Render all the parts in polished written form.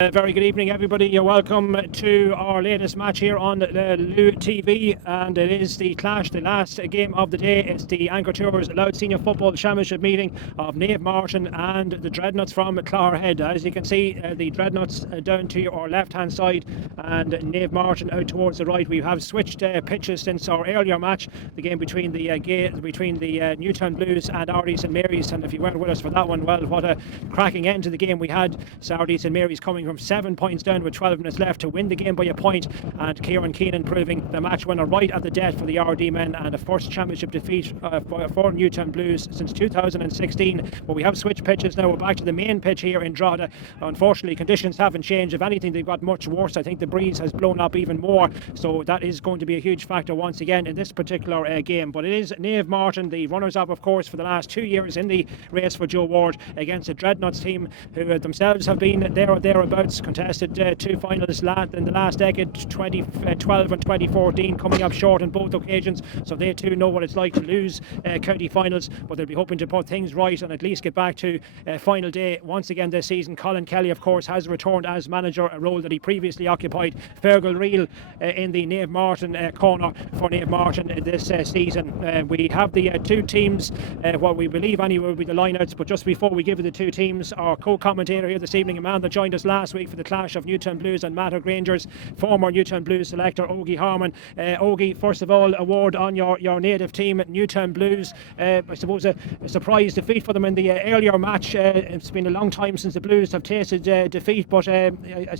Very good evening, everybody. You're welcome to our latest match here on Lou TV, and it is the clash, the last game of the day. It's the Anchor Tours Loud Senior Football Championship meeting of Naomh Mairtin and the Dreadnots from Clogherhead. As you can see, the Dreadnots down to our left-hand side and Naomh Mairtin out towards the right. We have switched pitches since our earlier match, the game between the Newtown Blues and Ardee St Mary's. And if you weren't with us for that one, well, what a cracking end to the game we had. So Ardee St Mary's coming from 7 points down with 12 minutes left to win the game by a point, and Kieran Keenan proving the match winner right at the death for the Ardee men, and a first championship defeat for Newtown Blues since 2016. But we have switched pitches now. We're back to the main pitch here in Drogheda. Unfortunately, conditions haven't changed. If anything, they've got much worse. I think the breeze has blown up even more, so that is going to be a huge factor once again in this particular game. But it is Naomh Mairtin, the runners-up, of course, for the last 2 years in the race for Joe Ward, against the Dreadnots team, who themselves have been there or thereabouts. Contested two finals in the last decade, 2012 and 2014, coming up short on both occasions, so they too know what it's like to lose county finals, but they'll be hoping to put things right and at least get back to final day once again this season. Colin Kelly, of course, has returned as manager, a role that he previously occupied. Fergal Reel in the Naomh Mairtin corner for Naomh Mairtin this season. We have the two teams, what we believe anyway will be the lineouts, but just before we give you the two teams, our co-commentator here this evening, a man that joined us last week for the clash of Newtown Blues and Mater Grangers, former Newtown Blues selector Ogie Harmon. Ogie, first of all, award on your native team, Newtown Blues. I suppose a surprise defeat for them in the earlier match. It's been a long time since the Blues have tasted defeat, but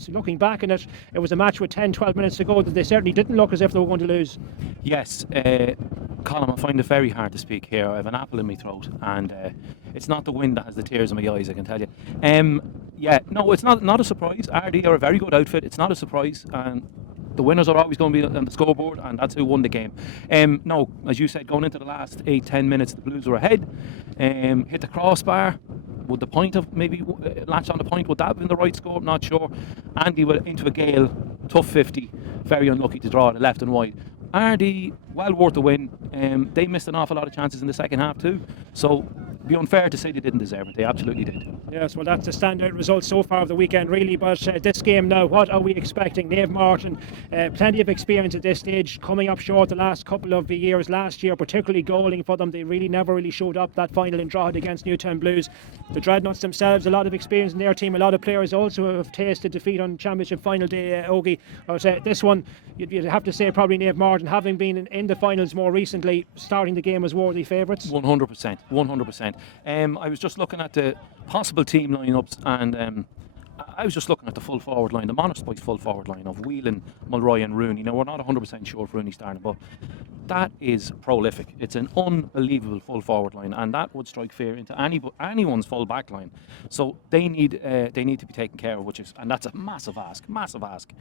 looking back on it, it was a match with 10-12 minutes to go that they certainly didn't look as if they were going to lose. Yes, Colin, I find it very hard to speak here. I have an apple in my throat, and it's not the wind that has the tears in my eyes, I can tell you. No, it's not a surprise. Ardee are a very good outfit. It's not a surprise, and the winners are always going to be on the scoreboard, and that's who won the game. No, as you said, going into the last 8-10 minutes, the Blues were ahead. Hit the crossbar. Would the point have maybe latched on the point? Would that have been the right score? Not sure. Andy went into a gale, tough 50, very unlucky to draw the left and wide. Ardee, well worth the win. They missed an awful lot of chances in the second half too, so it'd be unfair to say they didn't deserve it. They absolutely did. Yes, well, that's the standout result so far of the weekend, really. But this game now, what are we expecting? Naomh Mairtin, plenty of experience at this stage, coming up short the last couple of years. Last year, particularly goaling for them, they never showed up that final in Drogheda against Newtown Blues. The Dreadnots themselves, a lot of experience in their team. A lot of players also have tasted defeat on championship final day, Ogie. But this one, you'd have to say probably Naomh Mairtin, having been in the finals more recently, starting the game as worthy favourites. 100%. I was just looking at the possible team lineups, and I was just looking at the full forward line, the Monarchs boys full forward line of Whelan, Mulroy and Rooney. Now, we're not 100% sure if Rooney's starting, but that is prolific. It's an unbelievable full forward line, and that would strike fear into anyone's full back line. So they need to be taken care of, and that's a massive ask.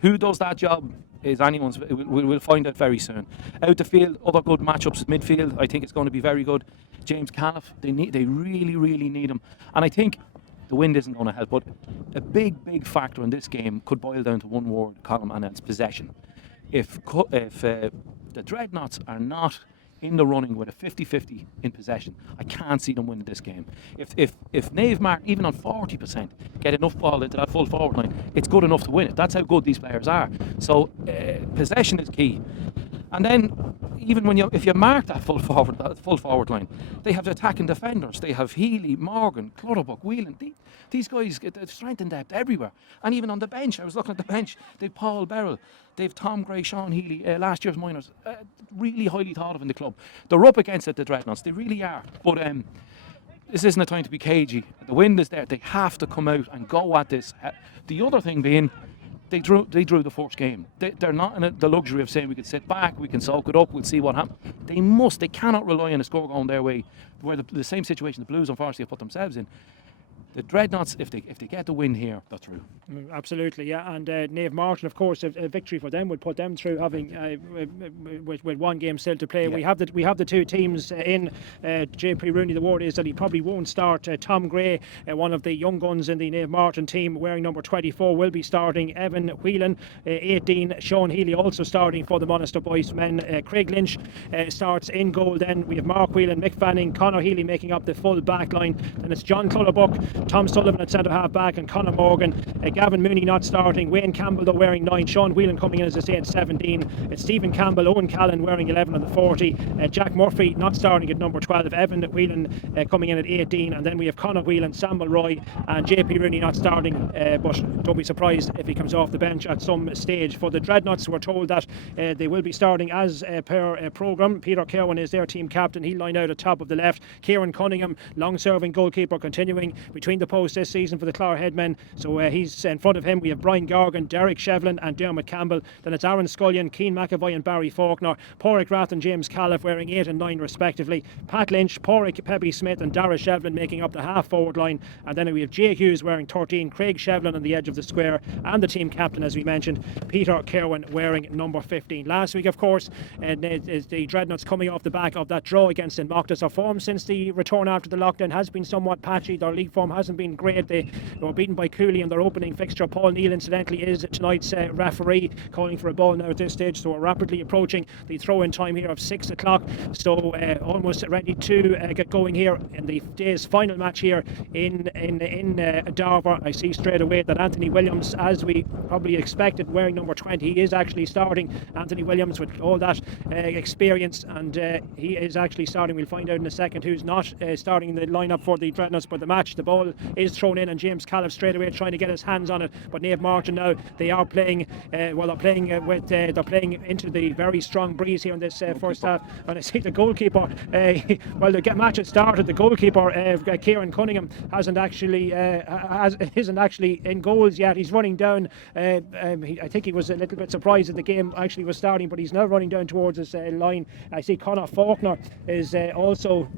Who does that job is anyone's. We'll find out very soon. Out the field, other good matchups at midfield. I think it's going to be very good. James Caniff, they really need him, and I think the wind isn't going to help. But a big factor in this game could boil down to one word, Colin, and it's possession. If the Dreadnots are not in the running with a 50-50 in possession, I can't see them winning this game. If Naomh Mairtin, even on 40%, get enough ball into that full forward line, it's good enough to win it. That's how good these players are. So possession is key. And then even if you mark that full forward line, they have the attacking defenders. They have Healy, Morgan, Clutterbuck, Whelan. These guys get strength and depth everywhere. And even on the bench, I was looking at the bench. They've Paul Beryl, they've Tom Gray, Sean Healy, last year's minors, really highly thought of in the club. They're up against it, the Dreadnots. They really are. But this isn't a time to be cagey. The wind is there. They have to come out and go at this. The other thing being, they drew the first game. They're not in the luxury of saying we could sit back, we can soak it up, we'll see what happens. They cannot rely on a score going their way, where the same situation the Blues unfortunately have put themselves in. The Dreadnots, if they get the win here, they're through. Absolutely, yeah. And Naomh Mairtin, of course, a victory for them would put them through, having with one game still to play. Yeah. We have the two teams in. JP Rooney, the word is that he probably won't start. Tom Gray, one of the young guns in the Naomh Mairtin team, wearing number 24, will be starting. Evan Whelan, 18. Sean Healy also starting for the Monaster boys men. Craig Lynch starts in goal. Then we have Mark Whelan, Mick Fanning, Conor Healy making up the full back line. Then it's John Clutterbuck, Tom Sullivan at centre half back, and Conor Morgan. Gavin Mooney not starting. Wayne Campbell though wearing 9. Sean Whelan coming in, as I say, at 17. It's Stephen Campbell, Owen Callan wearing 11 on the 40. Jack Murphy not starting at number 12. Evan Whelan coming in at 18. And then we have Conor Whelan, Samuel Roy, and JP Rooney not starting. But don't be surprised if he comes off the bench at some stage. For the Dreadnots, we're told that they will be starting as per programme. Peter Kerwin is their team captain. He'll line out at top of the left. Kieran Cunningham, long-serving goalkeeper, continuing between the posts this season for the Clogherhead men. So he's in front of him. We have Brian Gargan, Derek Shevlin and Dermot Campbell. Then it's Aaron Scullion, Keane McAvoy and Barry Faulkner. Porrick Rath and James Califf wearing 8 and 9 respectively. Pat Lynch, Porrick, Pepe Smith and Dara Shevlin making up the half-forward line. And then we have Jay Hughes wearing 13, Craig Shevlin on the edge of the square, and the team captain, as we mentioned, Peter Kerwin, wearing number 15. Last week, of course, the Dreadnots coming off the back of that draw against Inmoctus. Their form since the return after the lockdown has been somewhat patchy. Their league form hasn't been great. They were beaten by Cooley in their opening fixture. Paul Neal, incidentally, is tonight's referee, calling for a ball now at this stage. So we're rapidly approaching the throw-in time here of 6 o'clock. So almost ready to get going here in the day's final match here in Darver. I see straight away that Anthony Williams, as we probably expected, wearing number 20, he is actually starting. Anthony Williams with all that experience, and he is actually starting. We'll find out in a second who's not starting in the lineup for the Dreadnots. But the match, the ball is thrown in, and James Califf straight away trying to get his hands on it. But Naomh Mairtin now, they are playing they're playing into the very strong breeze here in this first half. And I see the goalkeeper, well, the match had started. The goalkeeper, Kieran Cunningham, isn't actually in goals yet. He's running down. I think he was a little bit surprised that the game actually was starting, but he's now running down towards his line. I see Conor Faulkner is also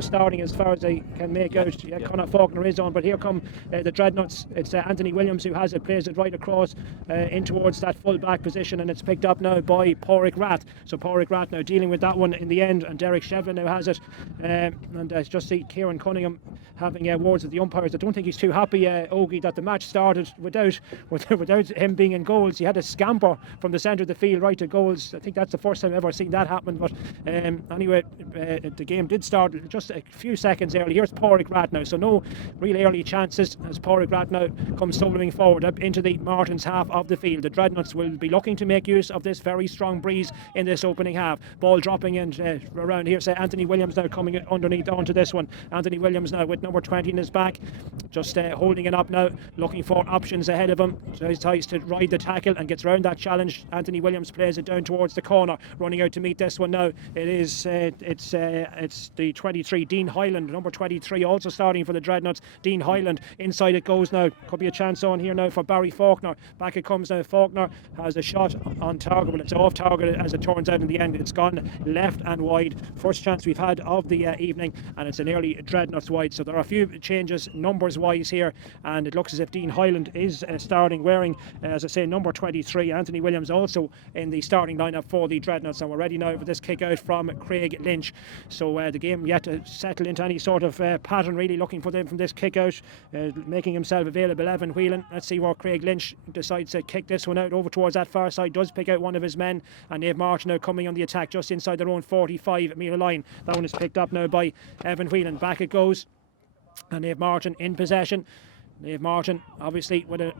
starting, as far as I can make out. Yeah, Conor Faulkner is on, but here come the Dreadnots. It's Anthony Williams who has it, plays it right across in towards that full back position, and it's picked up now by Porrick Rath. So Porrick Rath now dealing with that one in the end, and Derek Shevlin now has it. And I just see Kieran Cunningham having words with the umpires. I don't think he's too happy, Ogie, that the match started without him being in goals. He had a scamper from the centre of the field right to goals. I think that's the first time I've ever seen that happen. But anyway, the game did start just a few seconds early. Here's Porrick Rath now, so no real early chances as Porrick Rath now comes soloing forward up into the Martins half of the field. The Dreadnots will be looking to make use of this very strong breeze in this opening half. Ball dropping in around here. Anthony Williams now coming underneath onto this one. Anthony Williams now with number 20 in his back, just holding it up now, looking for options ahead of him. So he tries to ride the tackle and gets around that challenge. Anthony Williams plays it down towards the corner, running out to meet this one now. It's the 23, Dean Hyland, number 23, also starting for the Dreadnots. Dean Hyland, inside it goes now. Could be a chance on here now for Barry Faulkner. Back it comes now. Faulkner has a shot on target, but it's off target as it turns out in the end. It's gone left and wide. First chance we've had of the evening, and it's an early Dreadnots wide. So there are a few changes numbers wise here, and it looks as if Dean Hyland is starting, wearing, as I say, number 23. Anthony Williams also in the starting lineup for the Dreadnots, and we're ready now for this kick out from Craig Lynch. So the game yet to settle into any sort of pattern, really looking for them from this kick out, making himself available. Evan Whelan, let's see where Craig Lynch decides to kick this one out over towards that far side. Does pick out one of his men, and Naomh Mairtin now coming on the attack just inside their own 45 metre line. That one is picked up now by Evan Whelan. Back it goes, and Naomh Mairtin in possession. Naomh Mairtin obviously with a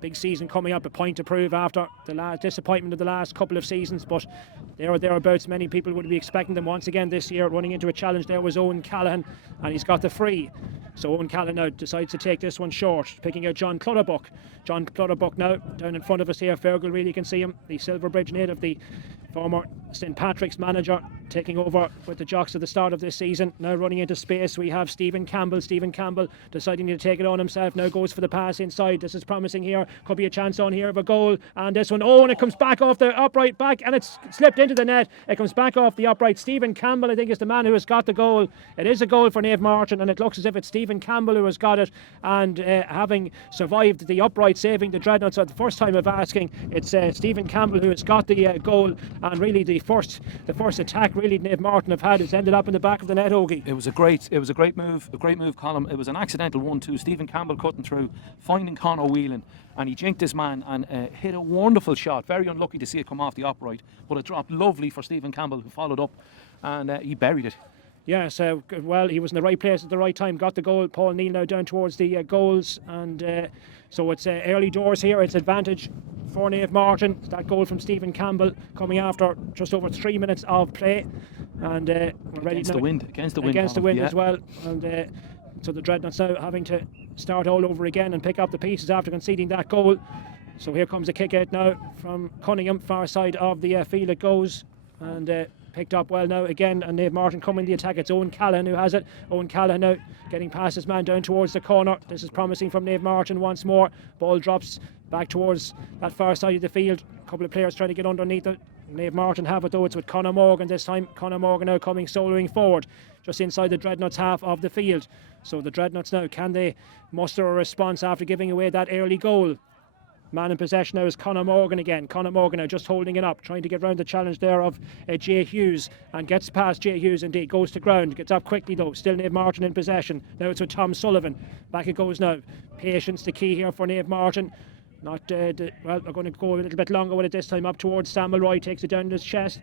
big season coming up, a point to prove after the disappointment of the last couple of seasons, but there or thereabouts many people would be expecting them once again this year. Running into a challenge there was Owen Callaghan, and he's got the free. So Owen Callaghan now decides to take this one short, picking out John Clutterbuck. John Clutterbuck now down in front of us here. Fergal, really can see him, the Silverbridge native, the former St Patrick's manager, taking over with the Jocks at the start of this season. Now running into space, we have Stephen Campbell. Stephen Campbell deciding to take it on himself, now goes for the pass inside. This is promising here, could be a chance on here of a goal, and this one, and it comes back off the upright back, and it's slipped into the net. It comes back off the upright. Stephen Campbell, I think, is the man who has got the goal. It is a goal for Naomh Mairtin, and it looks as if it's Stephen Campbell who has got it, and having survived the upright, saving the Dreadnots at the first time of asking, it's Stephen Campbell who has got the goal, and really the first attack really Naomh Mairtin have had has ended up in the back of the net, Ogie. It was a great move, Colm. It was an accidental 1-2. Stephen Campbell cutting through, finding Conor Whelan, and he jinked his man and hit a wonderful shot. Very unlucky to see it come off the upright, but it dropped lovely for Stephen Campbell, who followed up, and he buried it. Yes, well, he was in the right place at the right time, got the goal. Paul Neal now down towards the goals, and so it's early doors here. It's advantage for Naomh Mairtin. That goal from Stephen Campbell coming after just over 3 minutes of play, and we're ready against now. Against the wind, Yeah. As well, and so the Dreadnots now having to start all over again and pick up the pieces after conceding that goal. So here comes a kick out now from Cunningham, far side of the field it goes, and picked up well now again, and Naomh Mairtin coming the attack. It's Owen Callahan who has it. Owen Callahan now getting past his man down towards the corner. This is promising from Naomh Mairtin once more. Ball drops back towards that far side of the field. A couple of players trying to get underneath it. Naomh Mairtin have it though. It's with Conor Morgan this time. Conor Morgan now coming soloing forward just inside the Dreadnots half of the field. So the Dreadnots now, can they muster a response after giving away that early goal? Man in possession now is Conor Morgan again. Conor Morgan now just holding it up, trying to get round the challenge there of Jay Hughes, and gets past Jay Hughes indeed, goes to ground, gets up quickly though, still Naomh Mairtin in possession. Now it's with Tom Sullivan. Back it goes now. Patience the key here for Naomh Mairtin. Not, well, they're going to go a little bit longer with it this time, up towards Sam Mulroy, takes it down to his chest.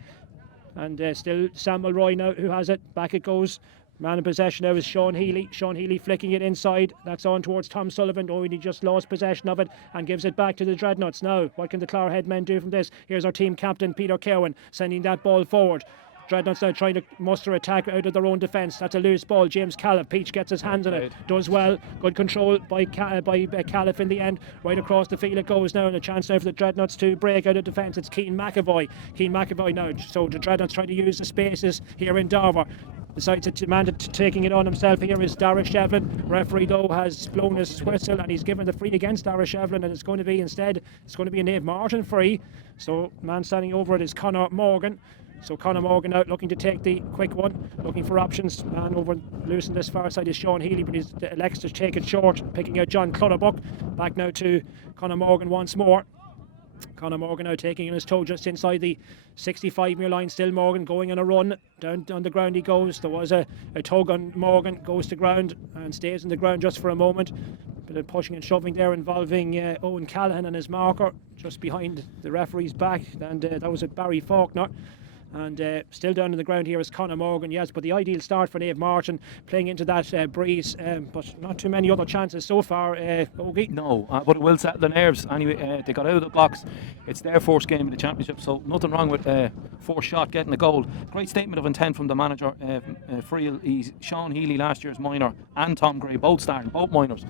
And still Sam Mulroy now who has it. Back it goes. Man in possession now is Sean Healy. Sean Healy flicking it inside. That's on towards Tom Sullivan. Oh, he just lost possession of it and gives it back to the Dreadnots. Now, what can the Clogherhead men do from this? Here's our team captain, Peter Kerwin, sending that ball forward. Dreadnots now trying to muster attack out of their own defence. That's a loose ball. James Califf. Peach gets his hands on it. Does well. Good control by Califf in the end. Right across the field it goes now, and a chance now for the Dreadnots to break out of defence. It's Keane McAvoy. Keane McAvoy now. So the Dreadnots trying to use the spaces here in Darver. Decides to demand it, taking it on himself here is Dara Shevlin. Referee though has blown his whistle and he's given the free against Dara Shevlin, and it's going to be instead, it's going to be a Naomh Mairtin free. So man standing over it is Conor Morgan. So Conor Morgan out looking to take the quick one, looking for options. Man over loose on this far side is Sean Healy, but he elects to take it short, picking out John Clutterbuck. Back now to Conor Morgan once more. Conor Morgan now taking in his toe just inside the 65 metre line. Still Morgan going on a run. Down on the ground he goes. There was a tug on Morgan, goes to ground and stays on the ground just for a moment. Bit of pushing and shoving there involving Owen Callahan and his marker just behind the referee's back, and that was at Barry Faulkner. And still down on the ground here is Conor Morgan, yes, but the ideal start for Naomh Mairtin, playing into that breeze, but not too many other chances so far, Ogie. No, but it will settle the nerves. Anyway, they got out of the blocks. It's their first game in the championship, so nothing wrong with first shot getting a goal. Great statement of intent from the manager, Friel. He's Sean Healy, last year's minor, and Tom Gray, both starting, both minors.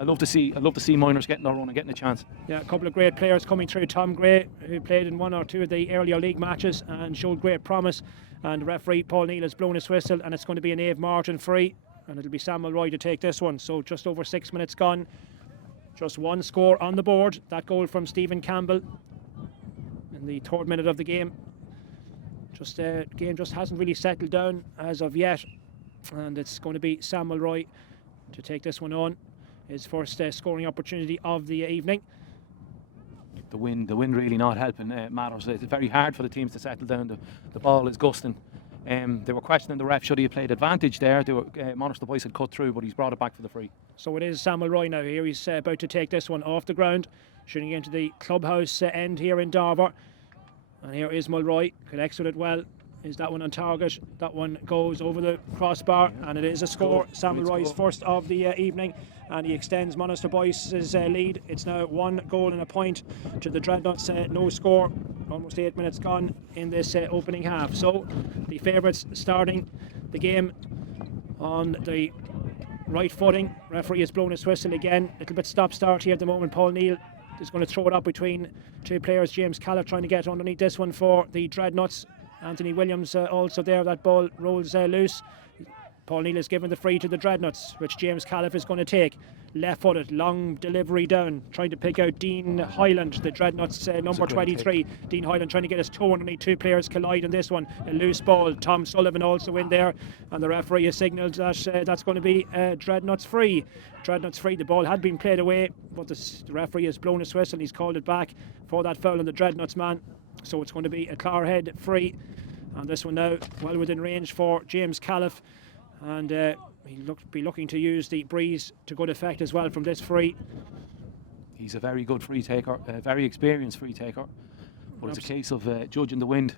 I'd love to see minors getting their run and getting a chance. Yeah, a couple of great players coming through. Tom Gray, who played in one or two of the earlier league matches and showed great promise, and referee Paul Neal has blown his whistle, and it's going to be a Naomh Mairtin free, and it'll be Sam Mulroy to take this one. So just over 6 minutes gone, just one score on the board. That goal from Stephen Campbell in the third minute of the game. Just game just hasn't really settled down as of yet, and it's going to be Sam Mulroy to take this one on, his first scoring opportunity of the evening. The wind really not helping matters. It's very hard for the teams to settle down. The ball is gusting. They were questioning the ref, should he have played advantage there? They were, Monaghan Boys had cut through, but he's brought it back for the free. So it is Sam Mulroy now here. He's about to take this one off the ground, shooting into the clubhouse end here in Darver. And here is Mulroy, collects with it well. Is that one on target? That one goes over the crossbar, and it is a score. Sam Mulroy's first of the evening, and he extends Monaghan Boys' lead. It's now 1 goal and a point to the Dreadnots. No score. Almost 8 minutes gone in this opening half. So the favourites starting the game on the right footing. Referee has blown his whistle again. Little bit stop-start here at the moment. Paul Neal is going to throw it up between two players. James Califf trying to get underneath this one for the Dreadnots. Anthony Williams also there. That ball rolls loose. Paul Neal is given the free to the Dreadnots, which James Califf is going to take. Left-footed, long delivery down, trying to pick out Dean Hyland, the Dreadnots number 23. Dean Hyland trying to get his toe underneath. Two players collide on this one. A loose ball. Tom Sullivan also in there, and the referee has signalled that that's going to be Dreadnots free. Dreadnots free. The ball had been played away, but the referee has blown his whistle. He's called it back for that foul on the Dreadnots man. So it's going to be a Clogherhead free, and this one now well within range for James Califf, and he'll be looking to use the breeze to good effect as well from this free. He's a very good free taker, a very experienced free taker, but it's a case of judging the wind.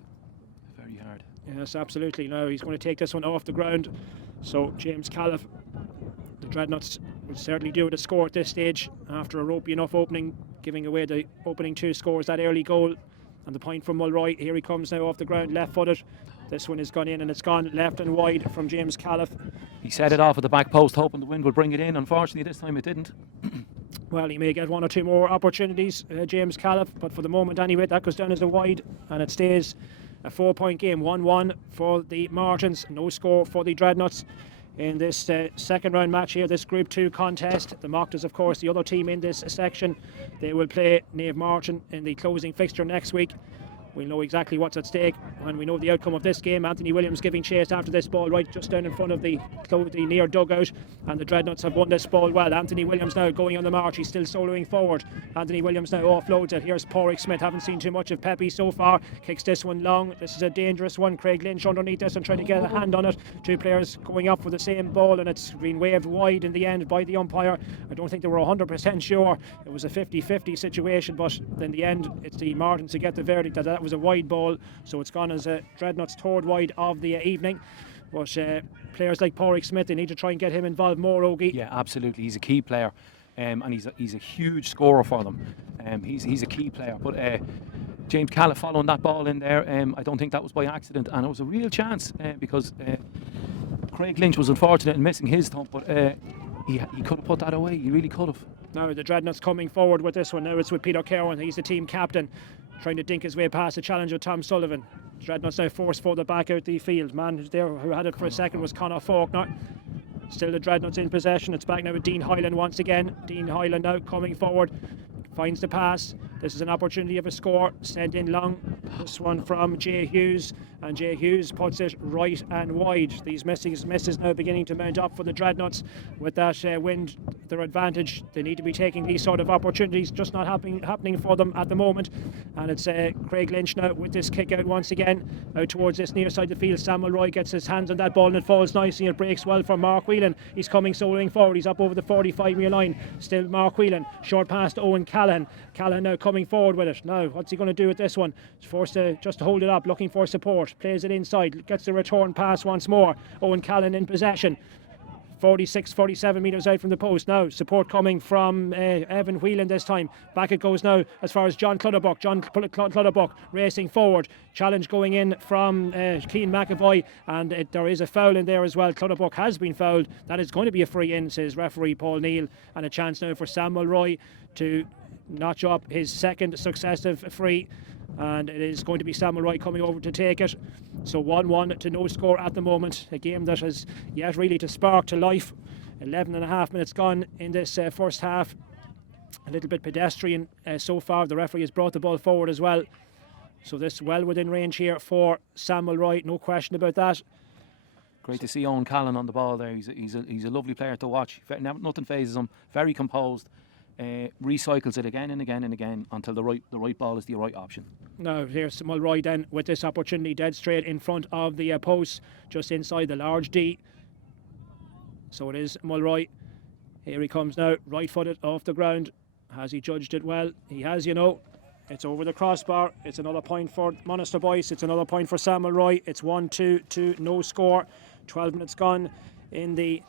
Very hard. Yes, absolutely. Now he's going to take this one off the ground. So James Califf, the Dreadnots will certainly do with a score at this stage after a ropey enough opening, giving away the opening 2 scores, that early goal and the point from Mulroy. Here he comes now off the ground, left-footed. This one has gone in and it's gone left and wide from James Califf. He set it off at the back post, hoping the wind would bring it in. Unfortunately, this time it didn't. Well, he may get 1 or 2 more opportunities, James Califf, but for the moment anyway, that goes down as a wide and it stays a 4-point game. 1-1 for the Martins, no score for the Dreadnots in this second round match here, this Group 2 contest. The Mockters, of course, the other team in this section. They will play Naomh Mairtin in the closing fixture next week. We'll know exactly what's at stake when we know the outcome of this game. Anthony Williams giving chase after this ball right just down in front of the near dugout, and the Dreadnots have won this ball well. Anthony Williams now going on the march, he's still soloing forward. Anthony Williams now offloads it. Here's Pádraig Smith, haven't seen too much of Pepe so far, kicks this one long. This is a dangerous one. Craig Lynch underneath this and trying to get a hand on it. 2 players going up for the same ball and it's been waved wide in the end by the umpire. I don't think they were 100% sure. It was a 50-50 situation, but in the end it's the Martins to get the verdict that was a wide ball, so it's gone as a Dreadnots' 3rd wide of the evening. But players like Pádraig Smith, they need to try and get him involved more, Ogie. Yeah, absolutely. He's a key player, and he's a huge scorer for them. He's a key player. But James Califf following that ball in there, I don't think that was by accident, and it was a real chance because Craig Lynch was unfortunate in missing his thump, but he could have put that away. He really could have. Now the Dreadnots coming forward with this one. Now it's with Peter Cowan. He's the team captain, trying to dink his way past the challenge of Tom Sullivan. Dreadnots now forced further back out the field. Man who's there who had it for a second was Conor Faulkner. Still the Dreadnots in possession. It's back now with Dean Hyland once again. Dean Hyland now coming forward, finds the pass. This is an opportunity of a score. Sent in long. This one from Jay Hughes, and Jay Hughes puts it right and wide. These misses now beginning to mount up for the Dreadnots. With that wind, their advantage, they need to be taking these sort of opportunities, just not happening for them at the moment. And it's Craig Lynch now with this kick out once again, out towards this near side of the field. Samuel Roy gets his hands on that ball and it falls nicely. It breaks well for Mark Whelan. He's coming soloing forward. He's up over the 45-metre line. Still Mark Whelan. Short pass to Owen Callahan. Callahan now coming forward with it. Now, what's he going to do with this one? He's forced to just hold it up, looking for support. Plays it inside. Gets the return pass once more. Owen Callahan in possession. 47 metres out from the post now. Support coming from Evan Whelan this time. Back it goes now as far as John Clutterbuck. John Clutterbuck racing forward. Challenge going in from Cian McAvoy, and there is a foul in there as well. Clutterbuck has been fouled. That is going to be a free in, says referee Paul Neal, and a chance now for Samuel Roy to notch up his 2nd successive free. And it is going to be Samuel Roy coming over to take it. So 1-1 to no score at the moment. A game that has yet really to spark to life. 11.5 minutes gone in this first half. A little bit pedestrian so far. The referee has brought the ball forward as well. So this well within range here for Samuel Roy, no question about that. Great to see Owen Callan on the ball there. He's a lovely player to watch. Nothing phases him. Very composed. Recycles it again and again and again until the right ball is the right option. Now here's Mulroy then with this opportunity, dead straight in front of the post, just inside the large D. So it is Mulroy. Here he comes now, right footed off the ground. Has he judged it well? He has, you know. It's over the crossbar. It's another point for Monaster Boyce. It's another point for Samuel Roy. It's 1-2 to no score. 12 minutes gone in the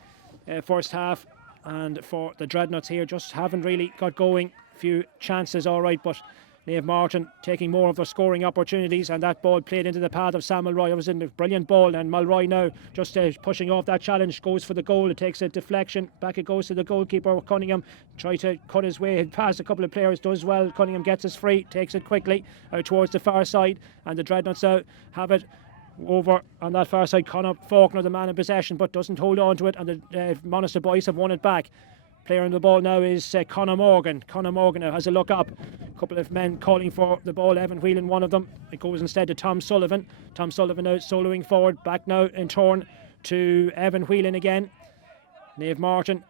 first half. And for the Dreadnots here, just haven't really got going. Few chances, all right, but Naomh Mairtin taking more of their scoring opportunities, and that ball played into the path of Samuel Roy. It was a brilliant ball, and Mulroy now just pushing off that challenge, goes for the goal. It takes a deflection. Back it goes to the goalkeeper, Cunningham. Try to cut his way past a couple of players, does well. Cunningham gets his free, takes it quickly out towards the far side, and the Dreadnots now have it over on that far side. Conor Faulkner, the man in possession, but doesn't hold on to it, and the Monaster Boys have won it back. Player on the ball now is Conor Morgan. Conor Morgan now has a look up. A couple of men calling for the ball. Evan Whelan, one of them. It goes instead to Tom Sullivan. Tom Sullivan now soloing forward. Back now in turn to Evan Whelan again. Naomh Mairtin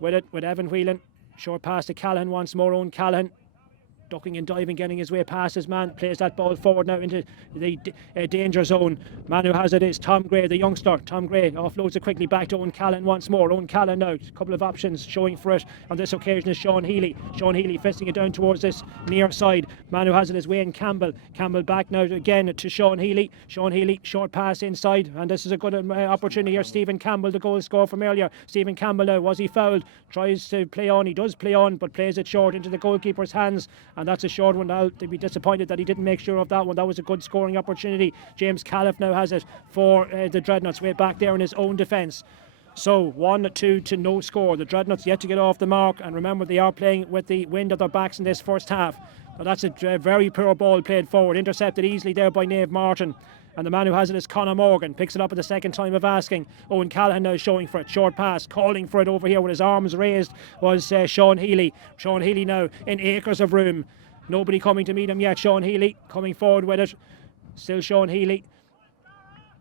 with it, with Evan Whelan. Short pass to Callahan once more. Owen Callahan ducking and diving, getting his way past his man, plays that ball forward now into the danger zone. Man who has it is Tom Gray, the youngster. Tom Gray offloads it quickly back to Owen Callan once more. Owen Callan now, a couple of options showing for it on this occasion is Sean Healy. Sean Healy fisting it down towards this near side. Man who has it is Wayne Campbell. Campbell back now again to Sean Healy. Sean Healy, short pass inside, and this is a good opportunity here. Stephen Campbell, the goal scorer from earlier. Stephen Campbell now, was he fouled? Tries to play on, he does play on, but plays it short into the goalkeeper's hands, and that's a short one. I'll be disappointed that he didn't make sure of that one. That was a good scoring opportunity. James Califf now has it for the Dreadnots, way back there in his own defence. So 1-2 to no score. The Dreadnots yet to get off the mark, and remember they are playing with the wind at their backs in this first half. But that's a very poor ball played forward, intercepted easily there by Naomh Mairtin. And the man who has it is Conor Morgan. Picks it up at the second time of asking. Owen Callahan now showing for it. Short pass. Calling for it over here with his arms raised was Sean Healy. Sean Healy now in acres of room. Nobody coming to meet him yet. Sean Healy coming forward with it. Still Sean Healy.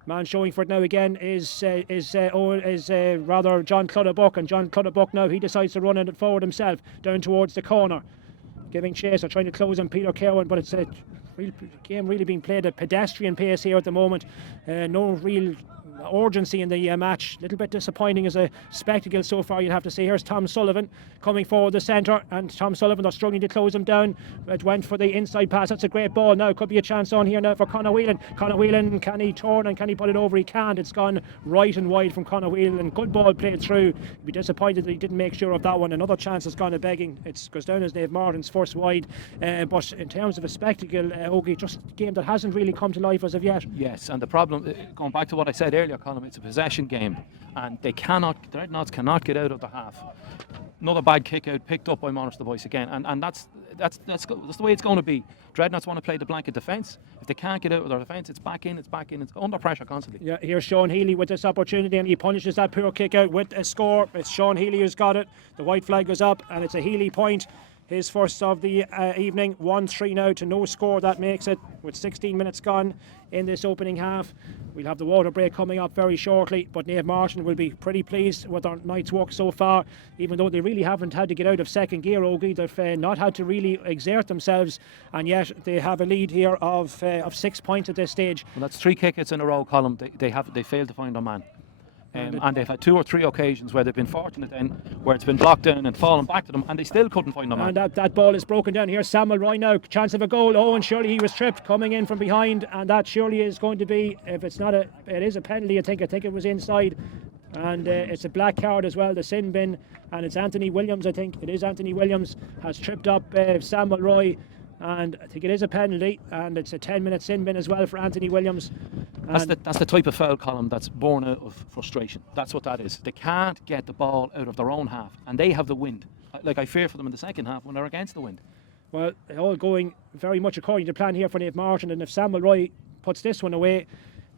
Man showing for it now again is rather John Clutterbuck. And John Clutterbuck now, he decides to run it forward himself down towards the corner. Giving chase or trying to close on Peter Kerwin, but it's a game really being played at pedestrian pace here at the moment. No real urgency in the match. A little bit disappointing as a spectacle so far, you'd have to say. Here's Tom Sullivan coming forward the centre, and Tom Sullivan, they're struggling to close him down. It went for the inside pass. That's a great ball now. Could be a chance on here now for Conor Whelan. Conor Whelan, can he turn and can he put it over? He can't. It's gone right and wide from Conor Whelan. Good ball played through. He'd be disappointed that he didn't make sure of that one. Another chance has gone a begging. It goes down as Naomh Mairtin's first wide. But in terms of a spectacle, Ogie, just a game that hasn't really come to life as of yet. Yes, and the problem, going back to what I said earlier, Colin, it's a possession game, and the Dreadnots cannot get out of the half. Another bad kick out picked up by Monaghan the boys again, and that's the way it's going to be. Dreadnots want to play the blanket defence. If they can't get out of their defence, it's back in, it's under pressure constantly. Yeah, here's Sean Healy with this opportunity, and he punishes that poor kick out with a score. It's Sean Healy who's got it. The white flag goes up, and it's a Healy point. His first of the evening. 1-3 now to no score. That makes it, with 16 minutes gone in this opening half. We'll have the water break coming up very shortly, but Naomh Mairtin will be pretty pleased with their night's work so far, even though they really haven't had to get out of second gear, Ogie. They've not had to really exert themselves, and yet they have a lead here of 6 points at this stage. Well, that's 3 kick-outs in a row, Colin. They failed to find their man. And they've had 2 or 3 occasions where they've been fortunate then, where it's been blocked down and fallen back to them, and they still couldn't find them. And that ball is broken down. Here's Samuel Roy now, chance of a goal. Oh, and surely he was tripped coming in from behind, and that surely is going to be, if it's not it is a penalty. I think it was inside, and it's a black card as well, the sin bin, and it's Anthony Williams. I think it is Anthony Williams has tripped up Samuel Roy. And I think it is a penalty, and it's a 10-minute sin bin as well for Anthony Williams. That's the type of foul, Colin, that's born out of frustration. That's what that is. They can't get the ball out of their own half, and they have the wind. Like, I fear for them in the second half when they're against the wind. Well, all going very much according to plan here for Naomh Mairtin, and if Samuel Roy puts this one away,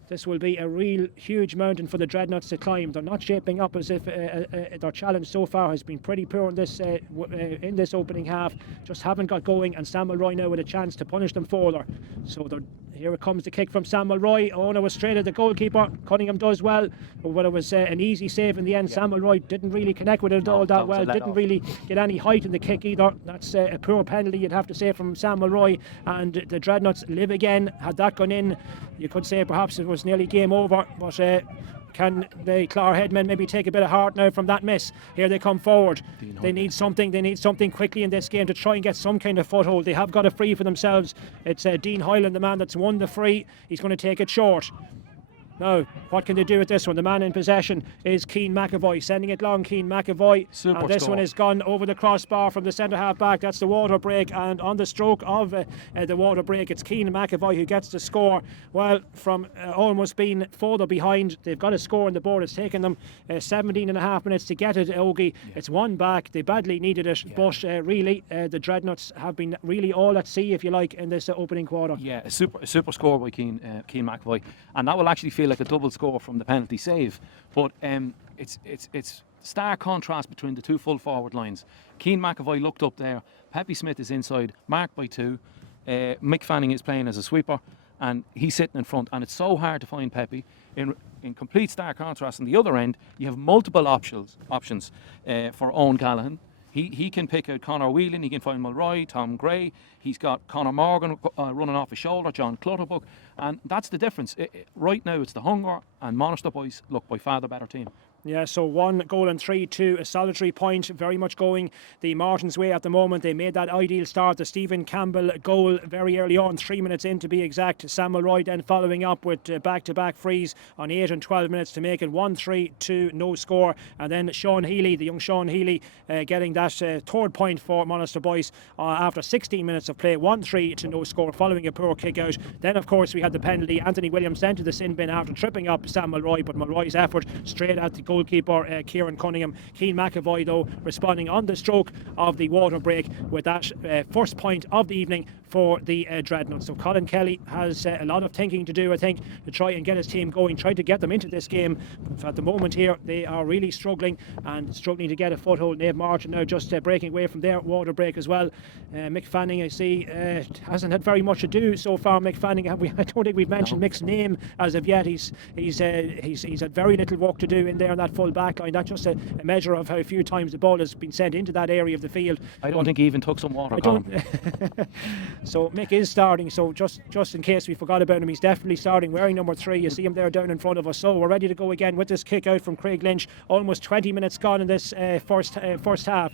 this will be a real huge mountain for the Dreadnots to climb. They're not shaping up as if their challenge so far has been pretty poor in this opening half. Just haven't got going, and Samuel Roy now with a chance to punish them further. So here it comes, the kick from Samuel Roy. Oh no, it was straight at the goalkeeper. Cunningham does well, but it was an easy save in the end. Yeah. Samuel Roy didn't really connect with it all that well. Didn't really get any height in the kick either. That's a poor penalty, you'd have to say, from Samuel Roy. And the Dreadnots live again. Had that gone in, you could say perhaps it was nearly game over, but can the Clogher headmen maybe take a bit of heart now from that miss? Here they come forward. They need something quickly in this game to try and get some kind of foothold. They have got a free for themselves. It's Dean Hyland, the man that's won the free. He's going to take it short. Now, what can they do with this one? The man in possession is Keane McAvoy, sending it long. Keane McAvoy, and this one is gone over the crossbar from the centre half back. That's the water break, and on the stroke of the water break, it's Keane McAvoy who gets the score. Well, from almost being further behind, they've got a score on the board. It's taken them 17 and a half minutes to get it, Ogie. Yeah. It's one back. They badly needed it, but really, the Dreadnots have been really all at sea, if you like, in this opening quarter. Yeah, a super score by Keane McAvoy, and that will actually feel like a double score from the penalty save, but it's stark contrast between the two full forward lines. Keane McAvoy looked up there, Pepe Smith is inside, marked by 2, Mick Fanning is playing as a sweeper, and he's sitting in front, and it's so hard to find Pepe. In complete stark contrast on the other end, you have multiple options for Owen Callaghan. He can pick out Conor Whelan, he can find Mulroy, Tom Gray. He's got Conor Morgan running off his shoulder, John Clutterbuck, and that's the difference. Right now, it's the hunger, and Monaghan boys look by far the better team. Yeah, so 1 goal and 3 to a solitary point, very much going the Martins' way at the moment. They made that ideal start, the Stephen Campbell goal very early on, 3 minutes in to be exact. Sam Mulroy then following up with back-to-back frees on 8 and 12 minutes to make it 1-3 to no score. And then Sean Healy, the young Sean Healy, getting that third point for Monaghan boys after 16 minutes of play, 1-3 to no score following a poor kick out. Then of course we had the penalty. Anthony Williams sent to the sin bin after tripping up Sam Mulroy, but Mulroy's effort straight at the goalkeeper Kieran Cunningham. Keane McAvoy though responding on the stroke of the water break with that first point of the evening for the Dreadnots. So Colin Kelly has a lot of thinking to do, I think, to try and get his team going, try to get them into this game. But at the moment here they are really struggling to get a foothold. Naomh Mairtin now just breaking away from their water break as well. Mick Fanning, I see, hasn't had very much to do so far. Mick Fanning, I don't think we've mentioned Mick's name as of yet. He's had very little work to do in there in that full back line. That's just a measure of how few times the ball has been sent into that area of the field. I don't think he even took some water. So Mick is starting, so just in case we forgot about him, he's definitely starting, wearing number 3. You see him there down in front of us. So we're ready to go again with this kick out from Craig Lynch. Almost 20 minutes gone in this first half.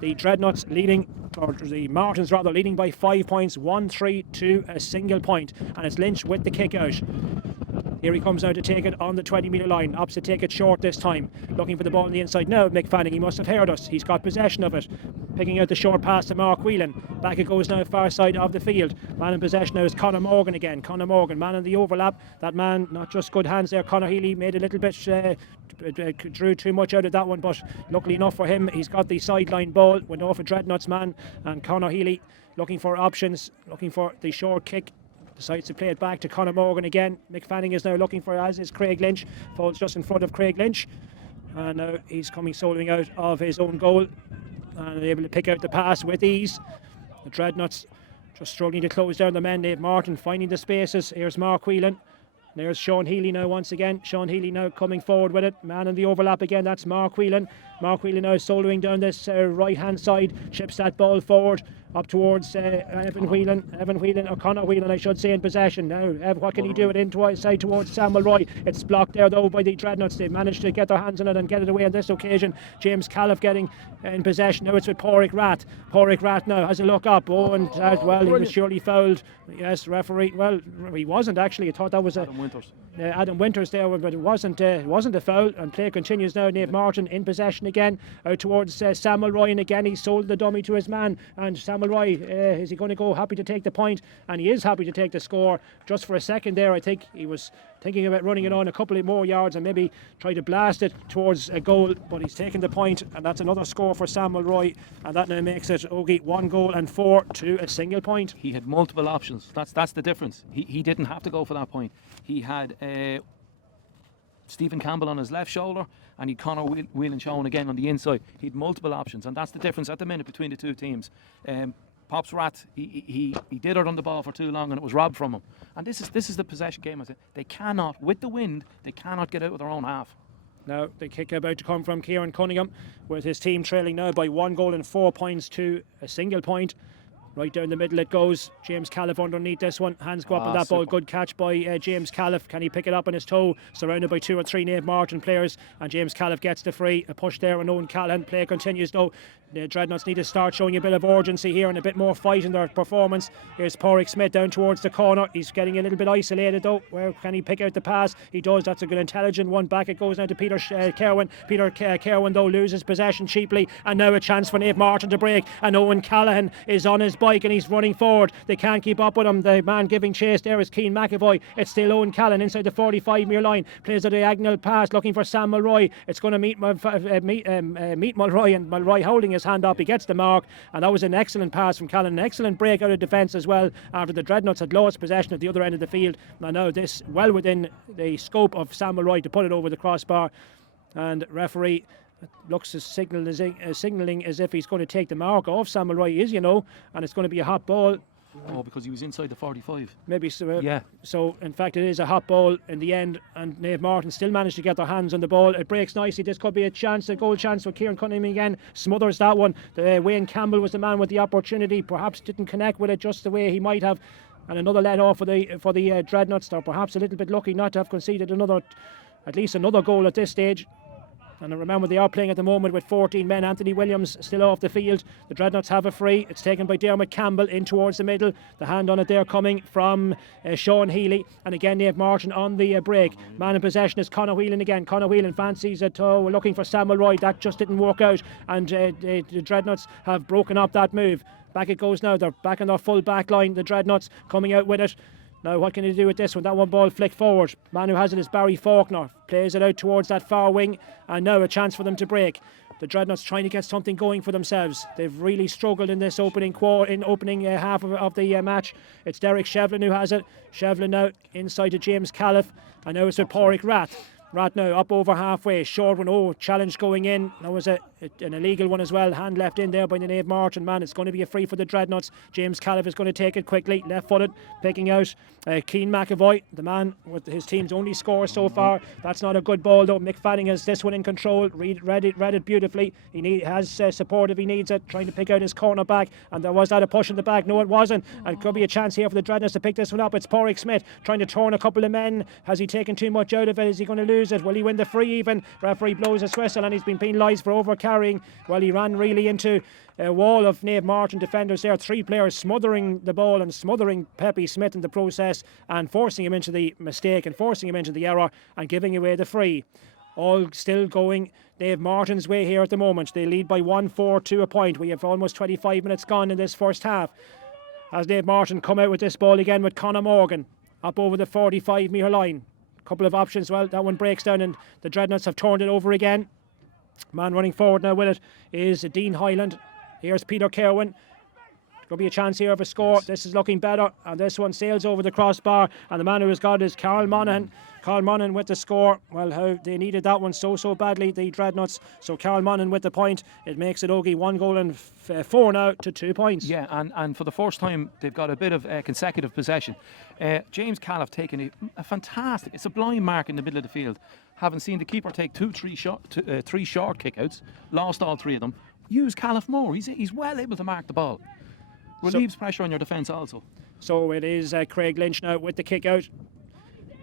The Dreadnots leading, or the Martins rather, leading by 5 points, 1-3 to a single point, and it's Lynch with the kick out. Here he comes now to take it on the 20-metre line. Opposite take it short this time. Looking for the ball on the inside now. Mick Fanning, he must have heard us. He's got possession of it. Picking out the short pass to Mark Whelan. Back it goes now far side of the field. Man in possession now is Conor Morgan again. Conor Morgan, man in the overlap. That man, not just good hands there. Conor Healy made a little bit, drew too much out of that one, but luckily enough for him, he's got the sideline ball. Went off a Dreadnots man, and Conor Healy looking for options, looking for the short kick. Decides to play it back to Conor Morgan again. Mick Fanning is now looking for, as is Craig Lynch. Falls just in front of Craig Lynch. And now he's coming soloing out of his own goal. And able to pick out the pass with ease. The Dreadnots just struggling to close down the men. Naomh Mairtin finding the spaces. Here's Mark Whelan. There's Sean Healy now once again. Sean Healy now coming forward with it. Man in the overlap again. That's Mark Whelan. Mark Whelan now soloing down this right hand side. Chips that ball forward up towards Evan Whelan, or Conor Whelan I should say, in possession. Now what can he do it inside towards Sam Mulroy? It's blocked there though by the Dreadnots. They've managed to get their hands on it and get it away on this occasion. James Califf getting in possession. Now it's with Pádraig Rath. Pádraig Rath now has a look up. Oh, and well, he was surely fouled. Yes, referee. Well, he wasn't actually. I thought that was Adam Winters there, but it wasn't a foul. And play continues now. Naomh Mairtin in possession again, out towards Sam Mulroy, and again he sold the dummy to his man. And Sam Mulroy, is he going to go happy to take the point? And he is happy to take the score. Just for a second there, I think he was thinking about running it on a couple of more yards and maybe try to blast it towards a goal, but he's taken the point, and that's another score for Sam Mulroy, and that now makes it 1 goal and 4 to a single point. He had multiple options. That's the difference. He didn't have to go for that point. He had Stephen Campbell on his left shoulder, and he Conor Whelan showing again on the inside. He had multiple options, and that's the difference at the minute between the two teams. Pops Rat, he did it on the ball for too long, and it was robbed from him. And this is the possession game. I said they cannot, with the wind, they cannot get out of their own half. Now the kick about to come from Kieran Cunningham, with his team trailing now by 1 goal and 4 points to a single point. Right down the middle it goes. James Califf underneath this one. Hands go up on that ball. Good catch by James Califf. Can he pick it up on his toe? Surrounded by 2 or 3 Naomh Mairtin players. And James Califf gets the free. A push there on Owen Callahan. Play continues though. The Dreadnots need to start showing a bit of urgency here and a bit more fight in their performance. Here's Pádraig Smith down towards the corner. He's getting a little bit isolated though. Where can he pick out the pass? He does. That's a good intelligent one. Back it goes now to Peter Kerwin. Peter Kerwin though loses possession cheaply. And now a chance for Naomh Mairtin to break. And Owen Callahan is on his bike and he's running forward. They can't keep up with him. The man giving chase there is Keane McAvoy. It's still Owen Callahan inside the 45-metre line. Plays a diagonal pass looking for Sam Mulroy. It's going to meet Mulroy, and Mulroy holding his hand up. He gets the mark, and that was an excellent pass from Callahan. An excellent break out of defence as well after the Dreadnots had lost possession at the other end of the field. And now this well within the scope of Sam Mulroy to put it over the crossbar. And referee looks as signalling as if he's going to take the mark off Sam Mulroy, and it's going to be a hot ball. Oh, because he was inside the 45. Maybe so. Yeah. So, in fact, it is a hot ball in the end, and Naomh Mairtin still managed to get their hands on the ball. It breaks nicely. This could be a chance, a goal chance for Kieran Cunningham again. Smothers that one. Wayne Campbell was the man with the opportunity. Perhaps didn't connect with it just the way he might have. And another let off for the Dreadnots. They're perhaps a little bit lucky not to have conceded at least another goal at this stage. And remember, they are playing at the moment with 14 men. Anthony Williams still off the field. The Dreadnots have a free. It's taken by Dermot Campbell in towards the middle. The hand on it there coming from Sean Healy. And again, Naomh Mairtin on the break. Man in possession is Conor Whelan again. Conor Whelan fancies it. We're looking for Samuel Roy. That just didn't work out. And the Dreadnots have broken up that move. Back it goes now. They're back on their full back line. The Dreadnots coming out with it. Now, what can he do with this one? That one ball flicked forward. Man who has it is Barry Faulkner. Plays it out towards that far wing. And now a chance for them to break. The Dreadnots trying to get something going for themselves. They've really struggled in this opening half of the match. It's Derek Shevlin who has it. Shevlin now inside to James Califf. And now it's with Pádraig Rath. Rath now up over halfway. Short one. Oh, challenge going in. That was an illegal one as well. Hand left in there by the Naomh Mairtin man. It's going to be a free for the Dreadnots. James Califf is going to take it quickly. Left footed. Picking out Keane McAvoy, the man with his team's only score so far. That's not a good ball though. Mick Fanning has this one in control. Read it beautifully. He has support if he needs it. Trying to pick out his corner back. And there was that a push in the back. No, it wasn't. And it could be a chance here for the Dreadnots to pick this one up. It's Pádraig Smith trying to turn a couple of men. Has he taken too much out of it? Is he going to lose it? Will he win the free even? Referee blows his whistle and he's been penalised for over carrying. Well, he ran really into a wall of Naomh Mairtin defenders there. 3 players smothering the ball and smothering Pepe Smith in the process and forcing him into the mistake and forcing him into the error and giving away the free. All still going Naomh Mairtin's way here at the moment. They lead by 1-4 to a point. We have almost 25 minutes gone in this first half. As Naomh Mairtin come out with this ball again with Conor Morgan up over the 45-metre line. Couple of options. Well, that one breaks down and the Dreadnots have turned it over again. Man running forward now with it is Dean Hyland. Here's Peter Kerwin. Could be a chance here of a score. Yes. This is looking better, and this one sails over the crossbar, and the man who has got it is Carl Monaghan. Carl Monaghan with the score. Well, how they needed that one so badly, the Dreadnots. So Carl Monaghan with the point. It makes it Ogie 1 goal and 4 now to 2 points. Yeah, and for the first time they've got a bit of consecutive possession. James Califf taking a fantastic, a sublime mark in the middle of the field. Having seen the keeper take 3 short kickouts, lost all 3 of them. Use Califf more. He's well able to mark the ball. Relieves pressure on your defence also. So it is Craig Lynch now with the kick out.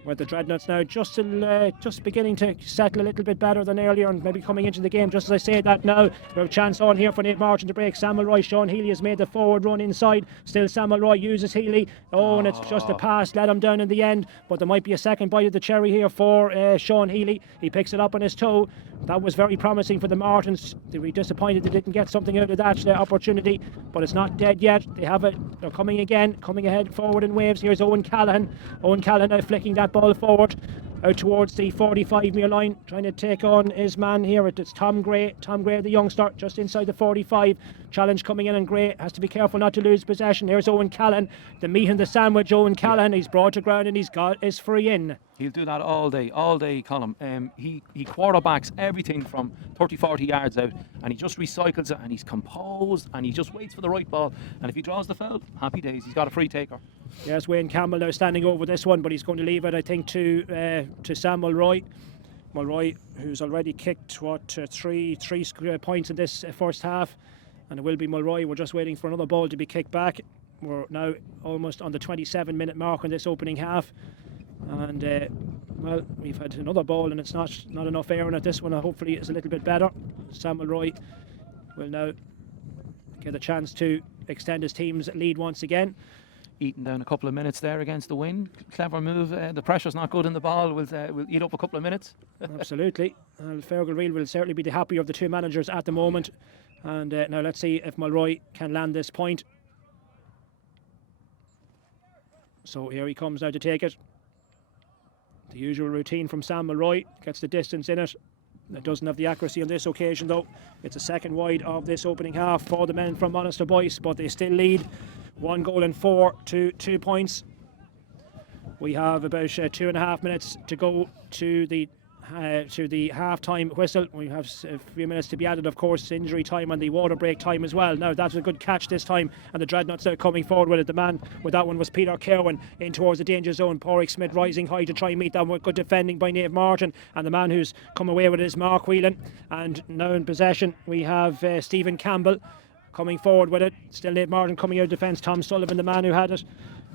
With the Dreadnots now just beginning to settle a little bit better than earlier and maybe coming into the game. Just as I say that now, we have a chance on here for Naomh Mairtin to break. Samuel Roy, Sean Healy has made the forward run inside. Still Samuel Roy uses Healy. And it's just a pass, let him down in the end. But there might be a second bite of the cherry here for Sean Healy. He picks it up on his toe. That was very promising for the Martins. They were disappointed they didn't get something out of that opportunity, but it's not dead yet. They have it. They're coming again, coming ahead forward in waves. Here's Owen Callahan. Owen Callahan now flicking that ball forward out towards the 45-metre line, trying to take on his man here. It's Tom Gray. Tom Gray, the youngster, just inside the 45. Challenge coming in, and Gray has to be careful not to lose possession. Here's Owen Callahan, the meat and the sandwich. Owen Callahan, he's brought to ground and he's got his free in. He'll do that all day, Colm. He quarterbacks everything from 30-40 yards out, and he just recycles it, and he's composed, and he just waits for the right ball. And if he draws the foul, happy days. He's got a free taker. Yes, Wayne Campbell now standing over this one, but he's going to leave it, I think, to Samuel Roy. Roy, who's already kicked three points in this first half, and it will be Mulroy. We're just waiting for another ball to be kicked back. We're now almost on the 27-minute mark in this opening half. And well, we've had another ball and it's not enough air in it. This one hopefully is a little bit better. Samuel Roy will now get a chance to extend his team's lead once again. Eating down a couple of minutes there against the wind. Clever move. The pressure's not good in the ball. We'll eat up a couple of minutes. Absolutely. Fergal Reel will certainly be the happier of the two managers at the moment. And now let's see if Mulroy can land this point. So here he comes now to take it. The usual routine from Sam Mulroy, gets the distance in it. It doesn't have the accuracy on this occasion though. It's a second wide of this opening half for the men from Monaster Boyce, but they still lead 1 goal and 4 to 2 points. We have about 2.5 minutes to go to the to the half-time whistle. We have a few minutes to be added, of course, injury time and the water break time as well. Now, that's a good catch this time, and the Dreadnots are coming forward with it. The man with that one was Peter Cowan in towards the danger zone. Porrick Smith rising high to try and meet that one. Good defending by Naomh Mairtin, and the man who's come away with it is Mark Whelan. And now in possession, we have Stephen Campbell coming forward with it. Still Naomh Mairtin coming out of defence. Tom Sullivan, the man who had it.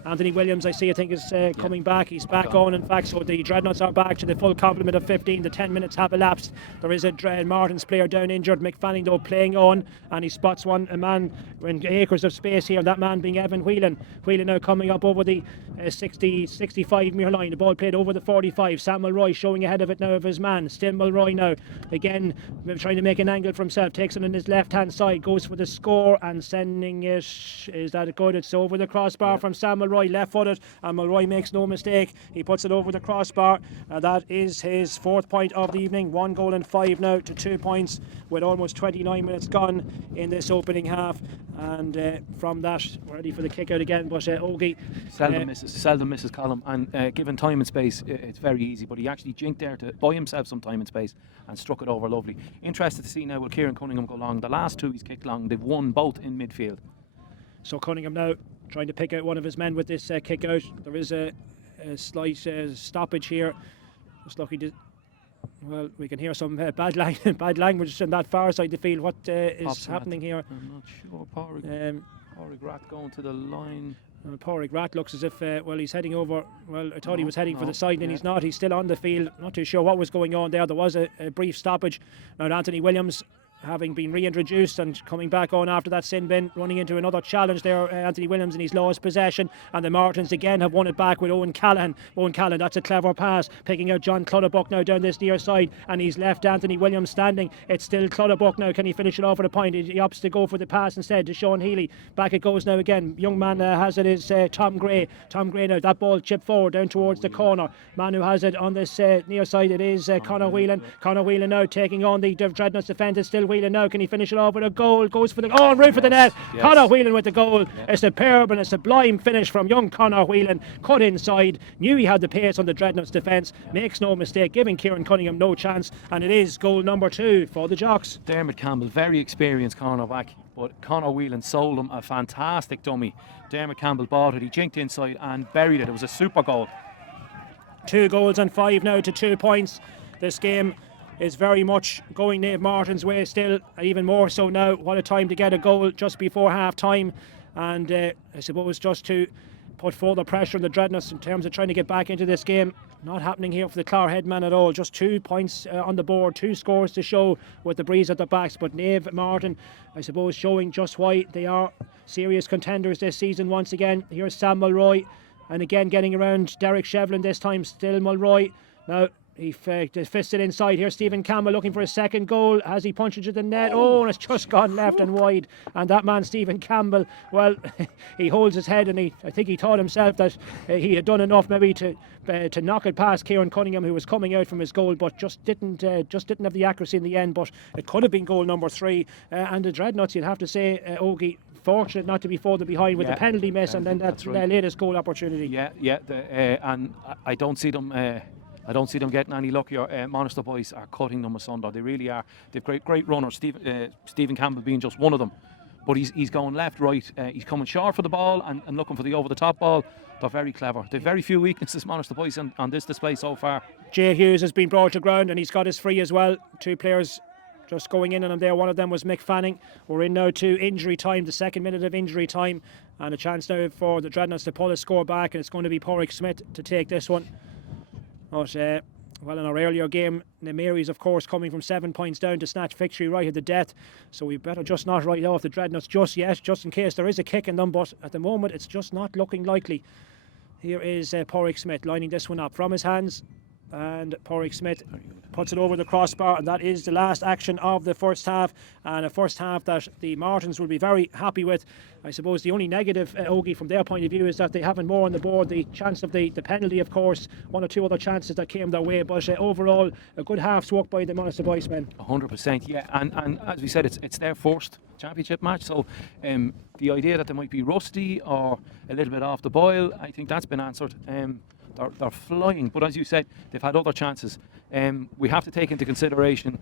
Anthony Williams, I think is coming back. He's back on, in fact, so the Dreadnots are back to the full complement of 15. The 10 minutes have elapsed. There is a Martin's player down injured. Mick Fanning, though, playing on, and he spots a man in acres of space here, that man being Evan Whelan. Whelan now coming up over the 65 metre line. The ball played over the 45. Sam Mulroy showing ahead of it now of his man. Still Mulroy now, again, trying to make an angle for himself. Takes it on his left-hand side, goes for the score, and sending it, is that good? It's over the crossbar from Sam Mulroy, left-footed, and Mulroy makes no mistake. He puts it over the crossbar. That is his 4th point of the evening. 1 goal and 5 now to 2 points with almost 29 minutes gone in this opening half. And from that, we're ready for the kick out again. But Ogie seldom misses Column, and given time and space, it's very easy. But he actually jinked there to buy himself some time and space and struck it over lovely. Interested to see now will Kieran Cunningham go long. The last 2 he's kicked long, they've won both in midfield. So Cunningham now trying to pick out one of his men with this kick out. There is a slight stoppage here. Just lucky to. Well, we can hear some bad language on that far side of the field. What is happening here? I'm not sure. Porrick Rat going to the line. Porrick Rat looks as if, he's heading over. Well, I thought he was heading for the side, and he's not. He's still on the field. Not too sure what was going on there. There was a brief stoppage. Now, Anthony Williams, having been reintroduced and coming back on after that sin bin, running into another challenge there, Anthony Williams, and he's lost possession, and the Martins again have won it back with Owen Callahan. That's a clever pass, picking out John Clutterbuck now down this near side, and he's left Anthony Williams standing. It's still Clutterbuck now. Can he finish it off with a point? He opts to go for the pass instead to Sean Healy. Back it goes now again. Young man has it is Tom Gray. Tom Gray now, that ball chipped forward down towards the corner. Man who has it on this near side, it is Conor Whelan. Conor Whelan now taking on the Dreadnots defence. It's still Whelan now. Can he finish it off with a goal? Goes for the and right for the net. Yes. Conor Whelan with the goal. A superb and a sublime finish from young Conor Whelan. Cut inside, knew he had the pace on the Dreadnots defence, makes no mistake, giving Kieran Cunningham no chance, and it is goal number 2 for the Jocks. Dermot Campbell, very experienced cornerback, but Conor Whelan sold him a fantastic dummy. Dermot Campbell bought it, he jinked inside and buried it. It was a super goal. 2 goals and 5 now to 2 points. This game is very much going Naomh Mairtin's way still, even more so now. What a time to get a goal just before half time, and I suppose just to put further pressure on the Dreadnots in terms of trying to get back into this game. Not happening here for the Clare headman at all. Just 2 points on the board, 2 scores to show with the breeze at their backs. But Naomh Mairtin, I suppose, showing just why they are serious contenders this season once again. Here's Sam Mulroy, and again getting around Derek Shevlin this time. Still Mulroy. Now he fisted inside. Here's Stephen Campbell looking for a second goal as he punches at the net. Oh, and it's just gone left and wide. And that man, Stephen Campbell, well, he holds his head, and I think he thought himself that he had done enough maybe to knock it past Kieran Cunningham, who was coming out from his goal, but just didn't have the accuracy in the end. But it could have been goal number 3. And the Dreadnots, you'd have to say, Ogie, fortunate not to be further behind with the penalty miss and then that latest goal opportunity. And I don't see them. I don't see them getting any luckier. Monster boys are cutting them asunder. They really are. They've great runners. Stephen Campbell being just one of them. But he's going left, right. He's coming short for the ball and looking for the over-the-top ball. They're very clever. They've very few weaknesses, Monster boys, on this display so far. Jay Hughes has been brought to ground, and he's got his free as well. 2 players just going in on him there. One of them was Mick Fanning. We're in now to injury time, the 2nd minute of injury time, and a chance now for the Dreadnots to pull a score back, and it's going to be Porrick Smith to take this one. But, in our earlier game, the Marys, of course, coming from 7 points down to snatch victory right at the death. So we better just not write off the Dreadnots just yet, just in case there is a kick in them. But at the moment, it's just not looking likely. Here is Porrick Smith lining this one up from his hands. And Porrick Smith puts it over the crossbar, and that is the last action of the first half, and a first half that the Martins will be very happy with. I suppose the only negative, Ogie, from their point of view, is that they haven't more on the board. The chance of the penalty, of course, 1 or 2 other chances that came their way, but overall a good half's work by the Munster boys men. 100%, yeah, and as we said, it's their first championship match, so the idea that they might be rusty or a little bit off the boil, I think that's been answered. They're They're flying. But as you said, they've had other chances. We have to take into consideration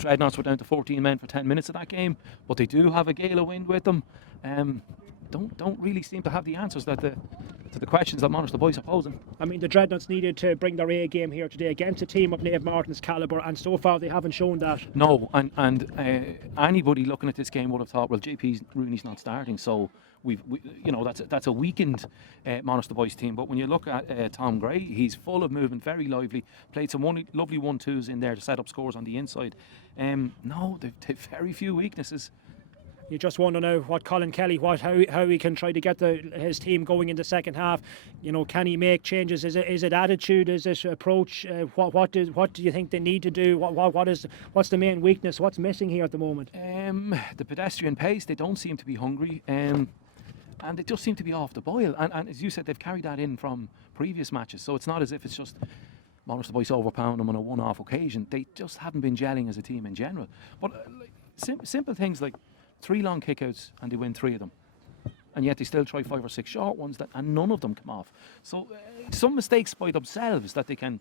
Dreadnots were down to 14 men for 10 minutes of that game, but they do have a gale of wind with them. Don't really seem to have the answers to the questions that Monaghan the boys are posing. I mean, the Dreadnots needed to bring their A game here today against a team of Naomh Mairtin's calibre, and so far they haven't shown that. No, and anybody looking at this game would have thought, well, JP Rooney's not starting, so that's a weakened Monaghan the boys team. But when you look at Tom Gray, he's full of movement, very lively. Played some lovely 1-2s in there to set up scores on the inside. No, they've very few weaknesses. You just wonder now what Colin Kelly, how he can try to get his team going in the second half. You know, can he make changes? Is it attitude? Is it approach? What do you think they need to do? What's the main weakness? What's missing here at the moment? The pedestrian pace. They don't seem to be hungry, and they just seem to be off the boil. And as you said, they've carried that in from previous matches. So it's not as if it's just Monaghan the boys overpound them on a one-off occasion. They just haven't been gelling as a team in general. But simple things like 3 long kickouts and they win 3 of them, and yet they still try 5 or 6 short ones and none of them come off. So some mistakes by themselves that they can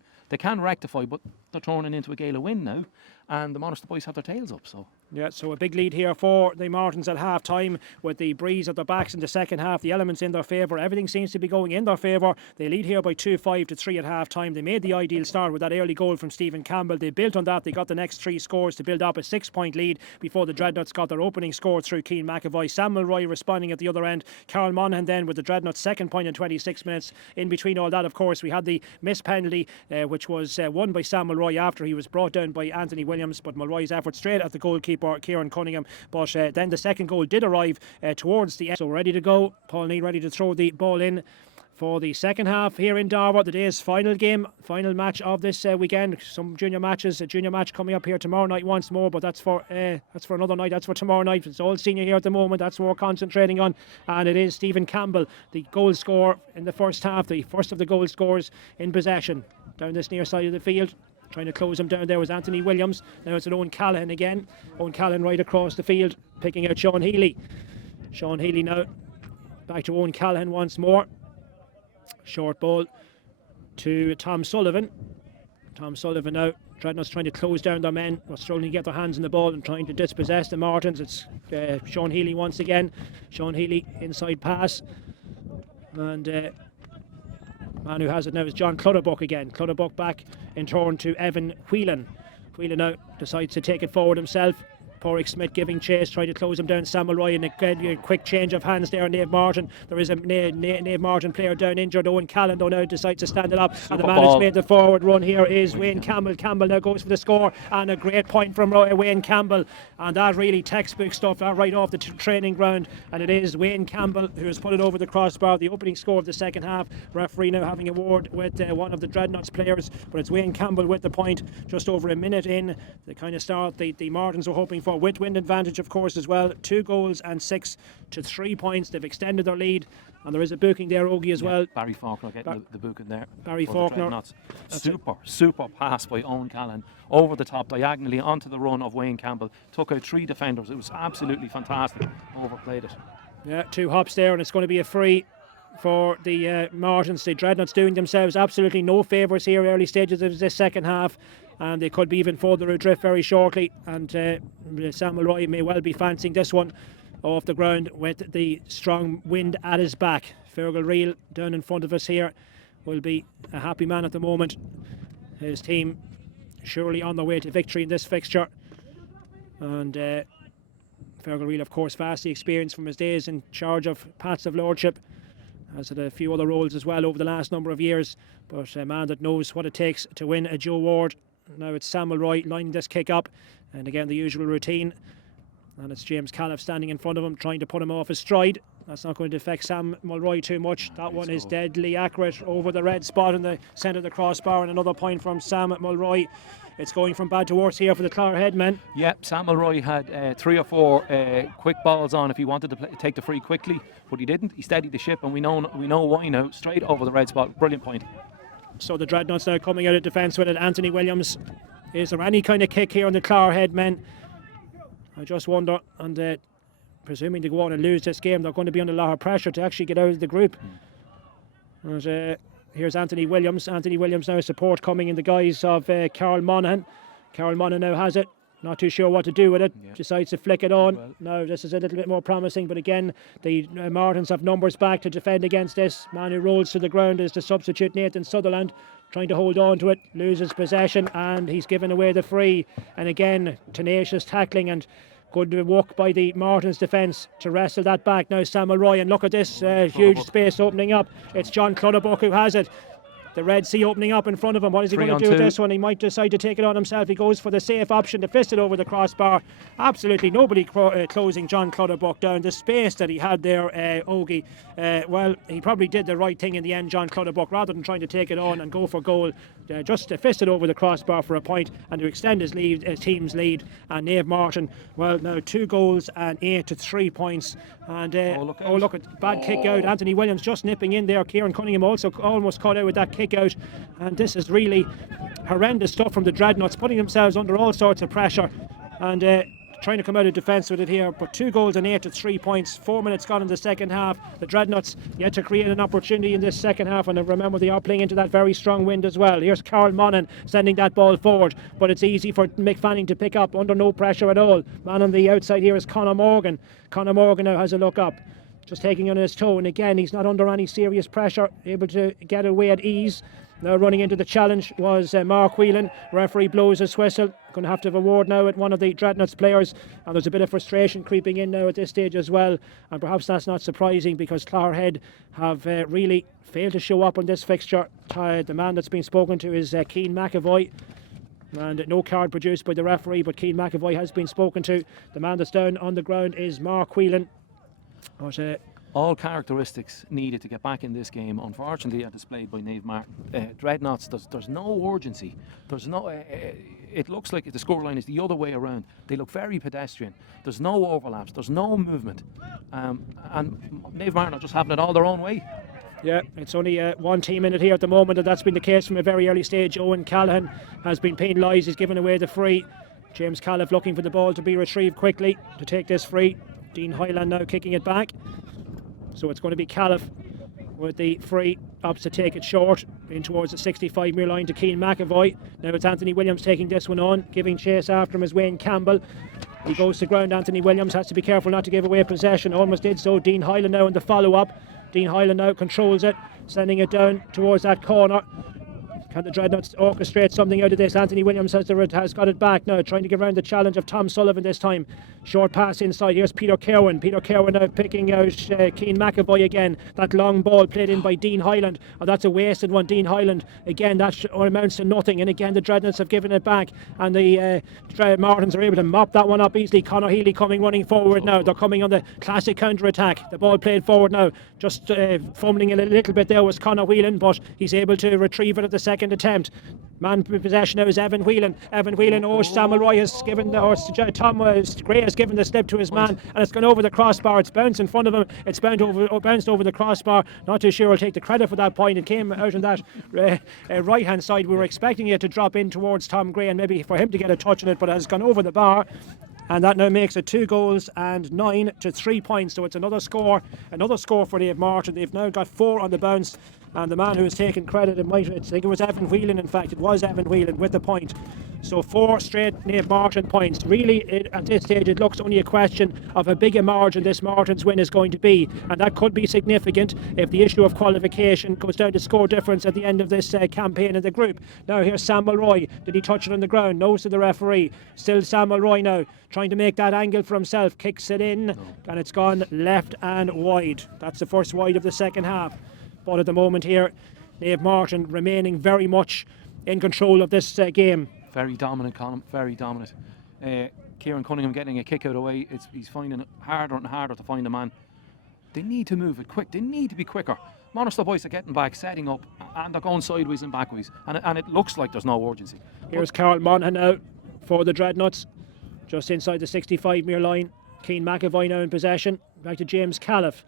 rectify, but they're thrown into a gale of wind now, and the Monaghan boys have their tails up. So yeah, so a big lead here for the Martins at half time, with the breeze at their backs in the second half, the elements in their favour, everything seems to be going in their favour. They lead here by 2-5 to 3 at half time. They made the ideal start with that early goal from Stephen Campbell. They built on that. They got the next 3 scores to build up a 6-point lead before the Dreadnots got their opening score through Keane McAvoy. Sam Mulroy responding at the other end. Carl Monaghan then with the Dreadnots' second point in 26 minutes. In between all that, of course, we had the missed penalty, which was won by Sam Mulroy after he was brought down by Anthony Williams, but Mulroy's effort straight at the goalkeeper Kieran Cunningham. But then the second goal did arrive towards the end. So ready to go. Paul Neal ready to throw the ball in for the second half here in Darwin. The day's final game, final match of this weekend. Some junior matches, a junior match coming up here tomorrow night once more, but that's for another night. That's for tomorrow night. It's all senior here at the moment. That's what we're concentrating on, and it is Stephen Campbell, the goal scorer in the first half, the first of the goal scorers in possession down this near side of the field. Trying to close him down there was Anthony Williams. Now it's an Owen Callahan again. Owen Callahan right across the field, picking out Sean Healy. Sean Healy now back to Owen Callahan once more. Short ball to Tom Sullivan. Tom Sullivan now. Dreadnots trying to close down their men. We're struggling to get their hands on the ball and trying to dispossess the Martins. It's Sean Healy once again. Sean Healy inside pass. And man who has it now is John Clutterbuck again. Clutterbuck back in turn to Evan Whelan. Whelan now decides to take it forward himself. Porrick Smith giving chase, trying to close him down. Sam Mulroy, and a quick change of hands there. Naomh Mairtin. There is a Naomh Mairtin player down injured. Owen Callan though now decides to stand it up. And the man who's made the forward run here is Wayne Campbell. Campbell now goes for the score, and a great point from Wayne Campbell. And that really textbook stuff right off the training ground. And it is Wayne Campbell who has put it over the crossbar. The opening score of the second half. Referee now having a word with one of the Dreadnots players, but it's Wayne Campbell with the point. Just over a minute in, the kind of start the Martins were hoping for, with wind advantage of course as well. 2 goals and 6 to 3 points. They've extended their lead, and there is a booking there, Ogie, as well. Barry Faulkner getting the booking there. Barry Faulkner. Super pass by Owen Callan over the top diagonally onto the run of Wayne Campbell. Took out 3 defenders. It was absolutely fantastic. Overplayed it. Yeah, 2 hops there, and it's going to be a free for the Martins. The Dreadnots doing themselves absolutely no favours here early stages of this second half, and they could be even further adrift very shortly. And Sam Mulroy may well be fancying this one off the ground with the strong wind at his back. Fergal Reel down in front of us here will be a happy man at the moment. His team surely on their way to victory in this fixture, and Fergal Reel of course vastly experienced from his days in charge of Pats of Lordship. Has had a few other roles as well over the last number of years, but a man that knows what it takes to win a Joe Ward. Now it's Sam Mulroy lining this kick up, and again the usual routine, and it's James Califf standing in front of him trying to put him off his stride. That's not going to affect Sam Mulroy too much. That one is deadly accurate over the red spot in the centre of the crossbar, and another point from Sam Mulroy. It's going from bad to worse here for the Clogherhead men. Yeah, Sam Mulroy had 3 or 4 quick balls on if he wanted to take the free quickly, but he didn't. He steadied the ship, and we know why now. Straight over the red spot. Brilliant point. So the Dreadnots now coming out of defence with it. Anthony Williams. Is there any kind of kick here on the Clogherhead men? I just wonder, and presuming to go on and lose this game, they're going to be under a lot of pressure to actually get out of the group. And, Here's Anthony Williams. Anthony Williams now support coming in the guise of Carl Monaghan. Carl Monaghan now has it. Not too sure what to do with it. Yeah. Decides to flick it on. Well. Now this is a little bit more promising, but again, the Martins have numbers back to defend against this. Man who rolls to the ground is the substitute Nathan Sutherland, trying to hold on to it, loses possession, and he's given away the free. And again, tenacious tackling and good work by the Martins defence to wrestle that back. Now Samuel Roy, and look at this huge space opening up. It's John Clutterbuck who has it. The Red Sea opening up in front of him. What is he going to do with this one? He might decide to take it on himself. He goes for the safe option to fist it over the crossbar. Absolutely nobody closing John Clutterbuck down. The space that he had there, Ogie, well, he probably did the right thing in the end, John Clutterbuck, rather than trying to take it on and go for goal. Just to fist it over the crossbar for a point and to extend his team's lead. And Naomh Mairtin, well, now 2 goals and 8 to 3 points. And look at bad kick out. Anthony Williams just nipping in there. Kieran Cunningham also almost caught out with that kick out. And this is really horrendous stuff from the Dreadnots, putting themselves under all sorts of pressure and trying to come out of defence with it here. But 2 goals and 8 to 3 points. 4 minutes gone in the second half. The Dreadnots yet to create an opportunity in this second half, and remember they are playing into that very strong wind as well. Here's Carl Monaghan sending that ball forward, but it's easy for Mick Fanning to pick up under no pressure at all. Man on the outside here is Conor Morgan. Conor Morgan now has a look up, just taking on his toe, and again he's not under any serious pressure, able to get away at ease. Now running into the challenge was Mark Whelan. Referee blows his whistle. Going to have to have a word now at one of the Dreadnots players, and there's a bit of frustration creeping in now at this stage as well, and perhaps that's not surprising because Clogherhead have really failed to show up on this fixture. The man that's been spoken to is Cian McAvoy, and no card produced by the referee, but Cian McAvoy has been spoken to. The man that's down on the ground is Mark Whelan. But all characteristics needed to get back in this game, unfortunately, are displayed by Naomh Mairtin. Dreadnots, there's no urgency. There's no. It looks like the scoreline is the other way around. They look very pedestrian. There's no overlaps. There's no movement, and Naomh Mairtin are just having it all their own way. Yeah, it's only one team in it here at the moment, and that's been the case from a very early stage. Owen Callahan has been penalised. He's given away the free. James Califf looking for the ball to be retrieved quickly to take this free. Dean Hyland now kicking it back. So it's going to be Califf with the free, opts to take it short in towards the 65 metre line to Cian McAvoy. Now it's Anthony Williams taking this one on, giving chase after him is Wayne Campbell. He goes to ground. Anthony Williams has to be careful not to give away possession. Almost did so. Dean Hyland now in the follow-up. Dean Hyland now controls it, sending it down towards that corner. Can the Dreadnots orchestrate something out of this? Anthony Williams has got it back now, trying to get around the challenge of Tom Sullivan this time. Short pass inside. Here's Peter Kerwin. Peter Kerwin now picking out Cian McAvoy again. That long ball played in by Dean Hyland. Oh, that's a wasted one. Dean Hyland again. That amounts to nothing. And again, the Dreadnots have given it back, and the Martins are able to mop that one up easily. Conor Healy running forward now. They're coming on the classic counter attack. The ball played forward now. Just fumbling a little bit there was Conor Whelan, but he's able to retrieve it at the second attempt. Man in possession now is Evan Whelan. Evan Whelan, Samuel Roy has given Tom Gray has given the slip to his man, and it's gone over the crossbar. It's bounced in front of him. It's bounced over the crossbar. Not too sure I'll take the credit for that point. It came out on that right hand side. We were expecting it to drop in towards Tom Gray and maybe for him to get a touch on it, but it has gone over the bar. And that now makes it 2 goals and 9 to 3 points. So it's another score for Naomh Mairtin. They've now got 4 on the bounce. And the man who has taken credit, I think it was Evan Whelan, in fact. It was Evan Whelan with the point. So 4 straight Naomh Mairtin points. Really, at this stage, it looks only a question of how big a margin this Martin's win is going to be. And that could be significant if the issue of qualification comes down to score difference at the end of this campaign in the group. Now here's Samuel Roy. Did he touch it on the ground? Nose to the referee. Still Samuel Roy now, trying to make that angle for himself. Kicks it in, and it's gone left and wide. That's the first wide of the second half. But at the moment here, Naomh Mairtin remaining very much in control of this game. Very dominant, Colin, very dominant. Kieran Cunningham getting a kick out away. He's finding it harder and harder to find a man. They need to move it quick. They need to be quicker. Monster boys are getting back, setting up, and they're going sideways and backways. And it looks like there's no urgency. Here's Carl Monaghan out for the Dreadnots, just inside the 65 metre line. Cian McAvoy now in possession. Back to James Califf.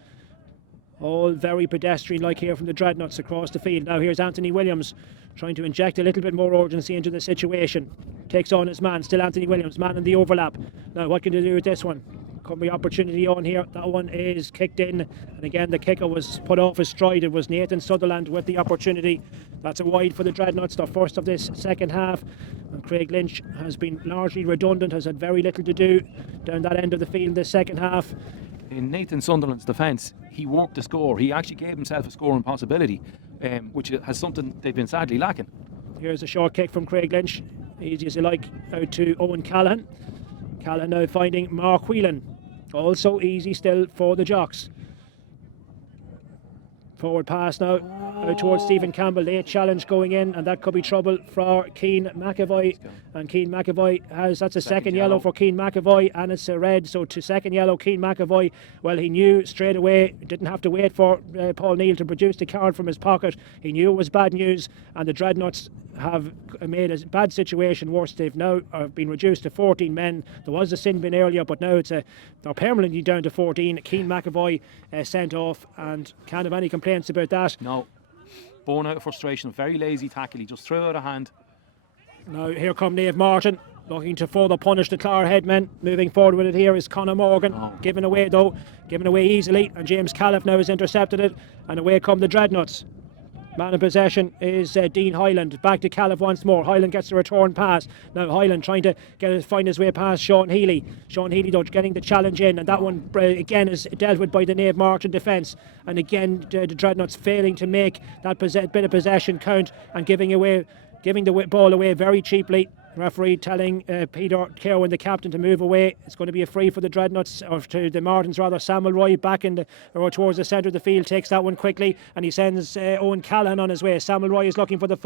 All very pedestrian-like here from the Dreadnots across the field. Now here's Anthony Williams trying to inject a little bit more urgency into the situation. Takes on his man, still Anthony Williams, man in the overlap. Now what can they do with this one? could be opportunity on here. That one is kicked in, and again the kicker was put off his stride. It was Nathan Sutherland with the opportunity. That's a wide for the Dreadnots, the first of this second half. And Craig Lynch has been largely redundant, has had very little to do down that end of the field this second half. In Nathan Sunderland's defence, he worked the score. He actually gave himself a scoring possibility, which has something they've been sadly lacking. Here's a short kick from Craig Lynch, easy as you like, out to Owen Callahan. Callahan now finding Mark Whelan, also easy still for the Jocks. Forward pass now out towards Stephen Campbell. Late challenge going in, and that could be trouble for Keane McAvoy. And Keane McAvoy that's a second yellow for Keane McAvoy, and it's a red. So to second yellow, Keane McAvoy. Well, he knew straight away, didn't have to wait for Paul Neal to produce the card from his pocket. He knew it was bad news, and the Dreadnots have made a bad situation worse. They've now been reduced to 14 men. There was a sin bin earlier, but now they're permanently down to 14. Keane McAvoy sent off, and can't have any complaints about that. No, born out of frustration, very lazy tackle. He just threw out a hand. Now here come Naomh Mairtin, looking to further punish the Clogher headmen. Moving forward with it here is Conor Morgan, given away easily, and James Califf now has intercepted it, and away come the Dreadnots. Man in possession is Dean Hyland. Back to Califf once more. Hyland gets the return pass. Now Hyland trying to find his way past Sean Healy. Sean Healy though getting the challenge in, and that one again is dealt with by the Naomh Mairtin defence. And again the Dreadnots failing to make that bit of possession count, and giving the ball away very cheaply. Referee telling Peter Kerwin, the captain, to move away. It's going to be a free for the Dreadnots, or to the Martins rather. Samuel Roy back towards the centre of the field, takes that one quickly, and he sends Owen Callahan on his way. Samuel Roy is looking for the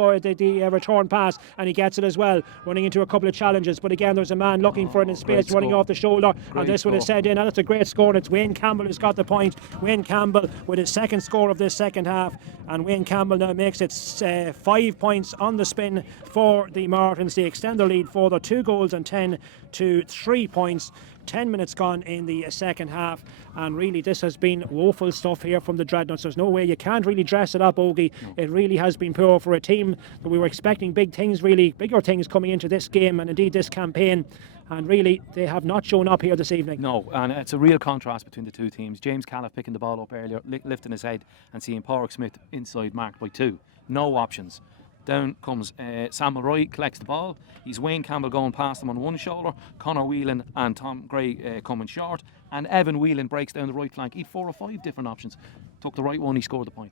return pass, and he gets it as well, running into a couple of challenges. But again, there's a man looking for it in space, running off the shoulder, and this one is sent in, and it's a great score, and it's Wayne Campbell who's got the point. Wayne Campbell with his second score of this second half, and Wayne Campbell now makes it 5 points on the spin for the Martins. They extend their lead for the 2 goals and 10 to 3 points. 10 minutes gone in the second half, and really this has been woeful stuff here from the Dreadnots. There's no way, you can't really dress it up, Ogie. No. It really has been poor for a team that we were expecting bigger things coming into this game and indeed this campaign, and really they have not shown up here this evening. No, and it's a real contrast between the two teams. James Califf picking the ball up earlier, lifting his head, and seeing Pádraig Smith inside marked by 2. No options. Down comes Samuel Roy, collects the ball. He's Wayne Campbell going past him on one shoulder. Conor Whelan and Tom Gray coming short. And Evan Whelan breaks down the right flank. He had 4 or 5 different options. Took the right one, he scored the point.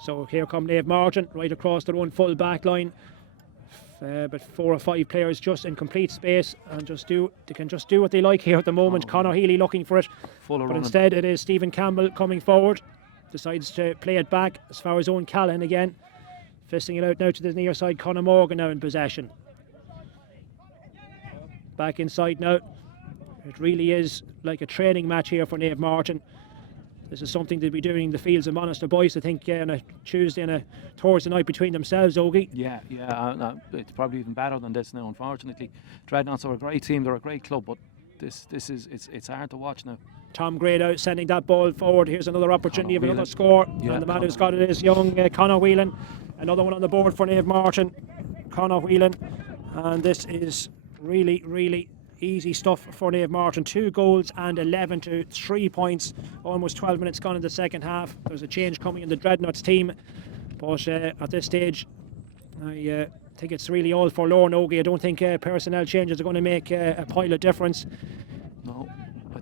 So here come Naomh Mairtin, right across their own full back line. But 4 or 5 players just in complete space, and they can just do what they like here at the moment. Conor Healy looking for it, but instead it is Stephen Campbell coming forward. Decides to play it back as far as Owen Callahan again. Fisting it out now to the near side. Conor Morgan now in possession. Back inside now. It really is like a training match here for Naomh Mairtin. This is something they'll be doing in the fields of Monaster Boys, I think, on a Tuesday and a Thursday night between themselves, Ogie. Yeah, it's probably even better than this now, unfortunately. Dreadnots are a great team, they're a great club, but it's hard to watch now. Tom Gray out sending that ball forward. Here's another opportunity of another score. Yeah, and the man who's got it is young Conor Whelan. Another one on the board for Naomh Mairtin. Conor Whelan. And this is really, really easy stuff for Naomh Mairtin. 2 goals and 11 to 3 points. Almost 12 minutes gone in the second half. There's a change coming in the Dreadnots team. But at this stage, I think it's really all forlorn, Ogie. I don't think personnel changes are going to make a pile of difference. No.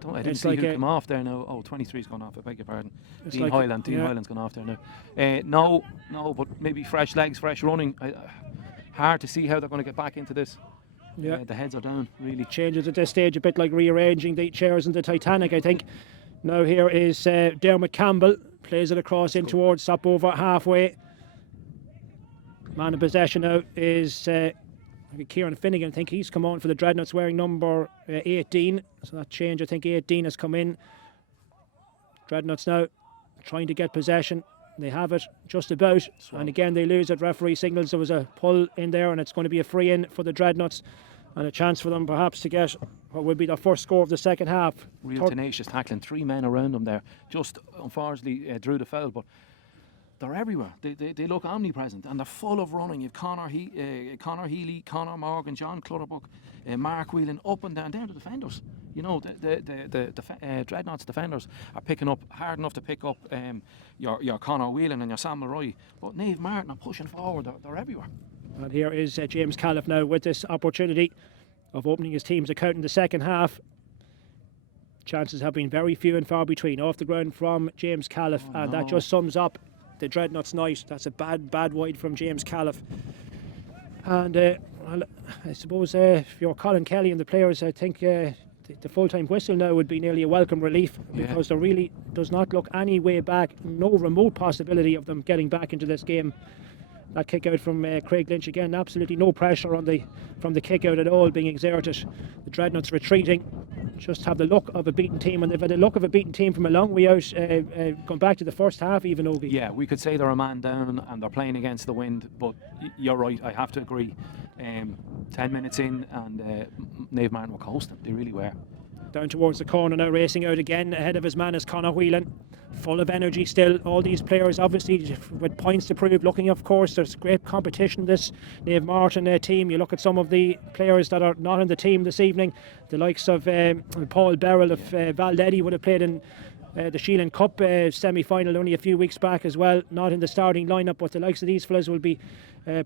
I didn't see who come off there now. 23's gone off, I beg your pardon. Dean Hyland's gone off there now. No, but maybe fresh legs, fresh running. Hard to see how they're going to get back into this. Yeah, the heads are down, really. Changes at this stage, a bit like rearranging the chairs in the Titanic, I think. Now here is Dermot Campbell, plays it across in towards Stopover halfway. Man in possession now is Kieran Finnegan. I think he's come on for the Dreadnots wearing number 18. So that change, I think 18 has come in. Dreadnots now trying to get possession. They have it just about. And again, they lose it. Referee signals there was a pull in there, and it's going to be a free in for the Dreadnots. And a chance for them perhaps to get what will be their first score of the second half. Real tenacious tackling. 3 men around them there. Just unfortunately drew the foul, but they're everywhere. They look omnipresent, and they're full of running. You've Conor Healy, Conor Morgan, John Clutterbuck, Mark Whelan, up and down. They're the defenders. You know, the Dreadnots defenders are picking up hard enough to pick up your Conor Whelan and your Sam Leroy, but Naomh Mairtin are pushing forward. They're everywhere. And here is James Califf now with this opportunity of opening his team's account in the second half. Chances have been very few and far between off the ground from James Califf, and that just sums up the Dreadnots night. That's a bad wide from James Califf. And well, I suppose if you're Colin Kelly and the players, I think the full-time whistle now would be nearly a welcome relief, because there really does not look any way back, no remote possibility of them getting back into this game. That kick out from Craig Lynch again, absolutely no pressure from the kick out at all being exerted. The Dreadnots retreating, just have the look of a beaten team, and they've had the look of a beaten team from a long way out, going back to the first half even, Ogie. Yeah, we could say they're a man down and they're playing against the wind, but you're right, I have to agree. 10 minutes in and Naomh Mairtin were coasting, they really were. Down towards the corner now, racing out again. Ahead of his man is Conor Whelan. Full of energy still. All these players obviously with points to prove. Looking, of course, there's great competition this Naomh Mairtin team. You look at some of the players that are not in the team this evening. The likes of Paul Beryl of Valdedi would have played in the Sheelan Cup semi-final only a few weeks back as well. Not in the starting lineup, but the likes of these fellas will be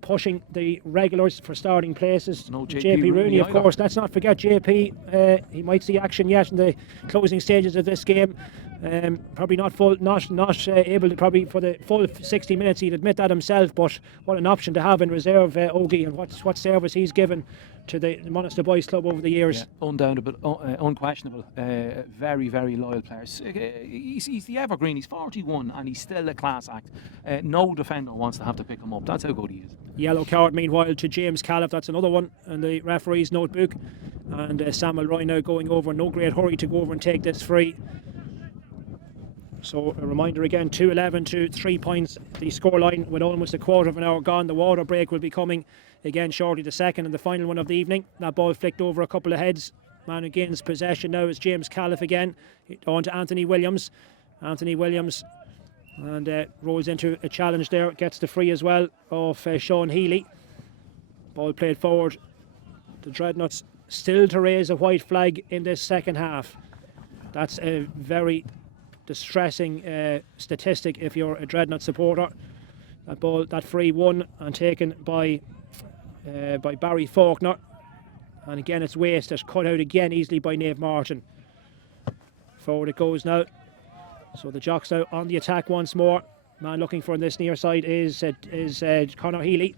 pushing the regulars for starting places. No JP Rooney, of course. Let's not forget JP. He might see action yet in the closing stages of this game. Probably not able to probably for the full 60 minutes. He'd admit that himself. But what an option to have in reserve, Ogie, and what service he's given to the Monaster Boys Club over the years. Yeah, unquestionable. Very, very loyal players. He's the evergreen. He's 41 and he's still a class act. No defender wants to have to pick him up. That's how good he is. Yellow card, meanwhile, to James Califf. That's another one in the referee's notebook. And Samuel Roy now going over. No great hurry to go over and take this free. So a reminder again, 2-11 to 3 points. The scoreline with almost a quarter of an hour gone. The water break will be coming again shortly, the second and the final one of the evening. That ball flicked over a couple of heads. Man who gains possession now is James Califf again. On to Anthony Williams. Anthony Williams and rolls into a challenge there. Gets the free as well of Sean Healy. Ball played forward. The Dreadnots still to raise a white flag in this second half. That's a very distressing statistic if you're a Dreadnought supporter. That ball, that free won and taken by Barry Faulkner, and again it's wasted, cut out again easily by Naomh Mairtin. Forward it goes now. So the Jocks now on the attack once more. Man looking for on this near side is Conor Healy.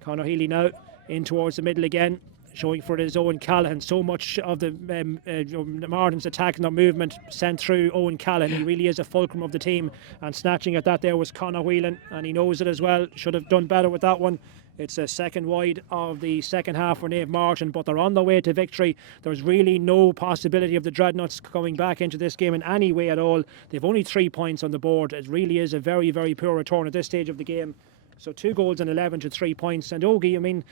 Conor Healy now in towards the middle again, showing for his Owen Callaghan. So much of the Martin's attack and their movement sent through Owen Callaghan. He really is a fulcrum of the team, and snatching at that there was Conor Whelan, and he knows it as well. Should have done better with that one. It's a second wide of the second half for Naomh Mairtin, but they're on their way to victory. There's really no possibility of the Dreadnots coming back into this game in any way at all. They've only 3 points on the board. It really is a very, very poor return at this stage of the game. So 2 goals and 11 to 3 points. And Ogie, I mean,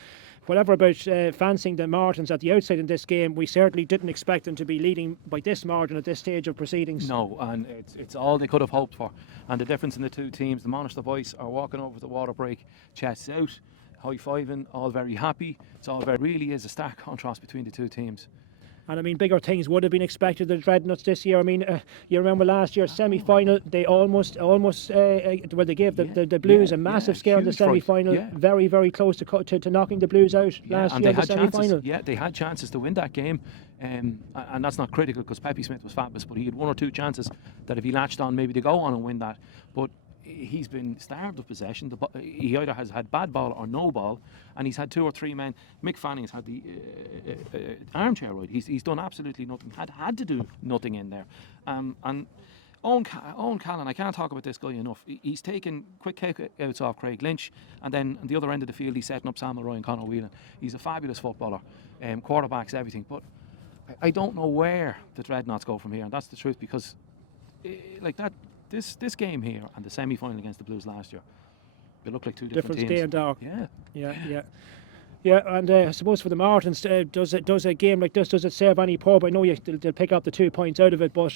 whatever about fancying the Martins at the outside in this game, we certainly didn't expect them to be leading by this margin at this stage of proceedings. No, and it's all they could have hoped for. And the difference in the two teams, the Monaster boys are walking over the water break, chests out, high-fiving, all very happy. It's all really is a stark contrast between the two teams. And I mean, bigger things would have been expected of the Dreadnots this year. I mean, you remember last year's semi-final, they almost well, they gave the Blues a massive scare in the semi-final. Yeah. Very, very close to knocking the Blues out last year in the semi-final. Yeah, they had chances to win that game. And that's not critical because Pepe Smith was fabulous, but he had 1 or 2 chances that if he latched on, maybe to go on and win that. But he's been starved of possession. He either has had bad ball or no ball, and he's had 2 or 3 men. Mick Fanning's had the armchair ride. He's done absolutely nothing. Had to do nothing in there. And Owen Callan, I can't talk about this guy enough. He's taken quick kick-outs off Craig Lynch, and then on the other end of the field he's setting up Sam Leroy and Conor Whelan. He's a fabulous footballer, quarterbacks, everything. But I don't know where the Dreadnots go from here, and that's the truth, because like that. This game here and the semi-final against the Blues last year, they look like two different teams. Day and dark. Yeah. And I suppose for the Martins, does a game like this, does it serve any purpose? I know they'll pick up the 2 points out of it, but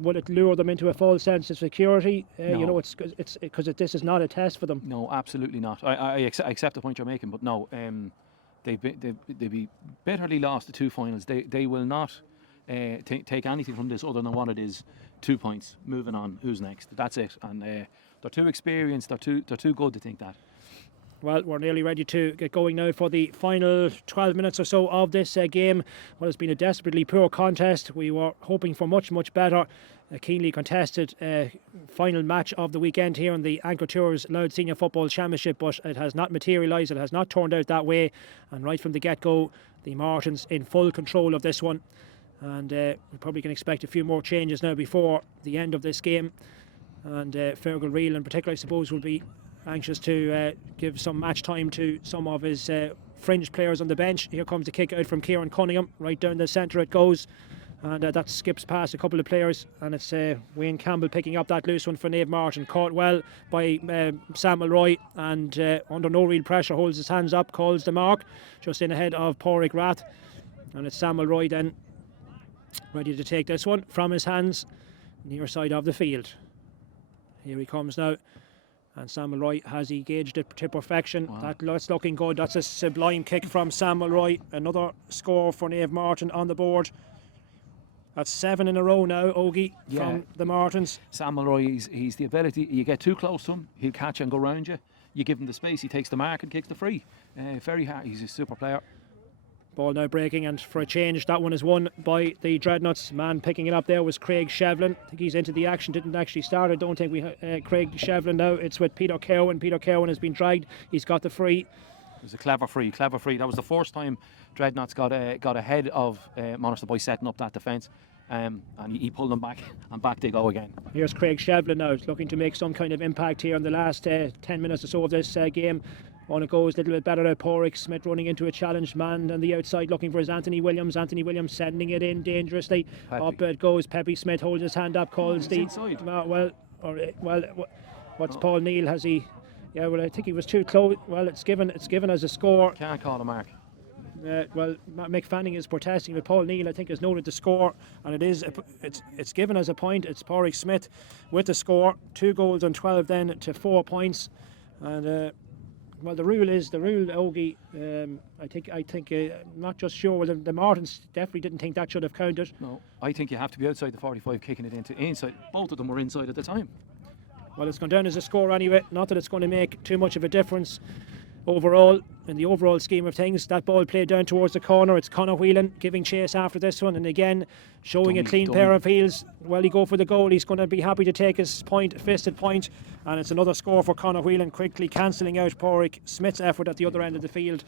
will it lure them into a false sense of security? No. You know, it's because this is not a test for them. No, absolutely not. I accept the point you're making, but no, they've be bitterly lost the 2 finals. They will not take anything from this other than what it is. 2 points. Moving on. Who's next? That's it. And they're too experienced. They're too good to think that. Well, we're nearly ready to get going now for the final 12 minutes or so of this game. Well, it's been a desperately poor contest. We were hoping for much, much better. A keenly contested final match of the weekend here in the Anchor Tours Louth Senior Football Championship, but it has not materialised. It has not turned out that way. And right from the get-go, the Martins in full control of this one. And we probably can expect a few more changes now before the end of this game. And Fergal Reel in particular, I suppose, will be anxious to give some match time to some of his fringe players on the bench. Here comes the kick out from Kieran Cunningham. Right down the centre it goes. And that skips past a couple of players. And it's Wayne Campbell picking up that loose one for Naomh Mairtin. Caught well by Samuel Roy. And under no real pressure, holds his hands up, calls the mark. Just in ahead of Pádraig Rath. And it's Samuel Roy then ready to take this one from his hands. Near side of the field. Here he comes now. And Samuel Roy has engaged it to perfection. Wow. That's looking good. That's a sublime kick from Samuel Roy. Another score for Naomh Mairtin on the board. That's 7 in a row now, Ogie, from the Martins. Samuel Roy, he's the ability. You get too close to him, he'll catch and go round you. You give him the space, he takes the mark and kicks the free. Very hard. He's a super player. Ball now breaking, and for a change, that one is won by the Dreadnots. Man picking it up there was Craig Shevlin. I think he's into the action, didn't actually start. I don't think we Craig Shevlin now. It's with Peter Cowan. Peter Cowan has been dragged. He's got the free. It was a clever free. That was the first time Dreadnots got ahead of Monster by setting up that defence. And he pulled them back, and back they go again. Here's Craig Shevlin now, looking to make some kind of impact here in the last 10 minutes or so of this game. On it goes, a little bit better now. Pádraig Smith running into a challenged man on the outside, looking for his Anthony Williams. Anthony Williams sending it in dangerously. Pepe. Up it goes. Pepe Smith holds his hand up, calls the inside. What's Paul Neal? Has he? Yeah, well, I think he was too close. Well, it's given as a score. Can't call a mark. Mick Fanning is protesting, but Paul Neal, I think, has noted the score, and it's given as a point. It's Pádraig Smith with the score, 2 goals on 12 then to 4 points, and the rule, Ogie. I think not just sure. Well, the Martins definitely didn't think that should have counted. No, I think you have to be outside the 45, kicking it into inside. Both of them were inside at the time. Well, it's gone down as a score anyway. Not that it's going to make too much of a difference. Overall, in the overall scheme of things, that ball played down towards the corner. It's Conor Whelan giving chase after this one, and again showing a clean pair of heels. Well, he go for the goal. He's going to be happy to take his fisted point, and it's another score for Conor Whelan, quickly cancelling out Pádraig Smith's effort at the other end of the field.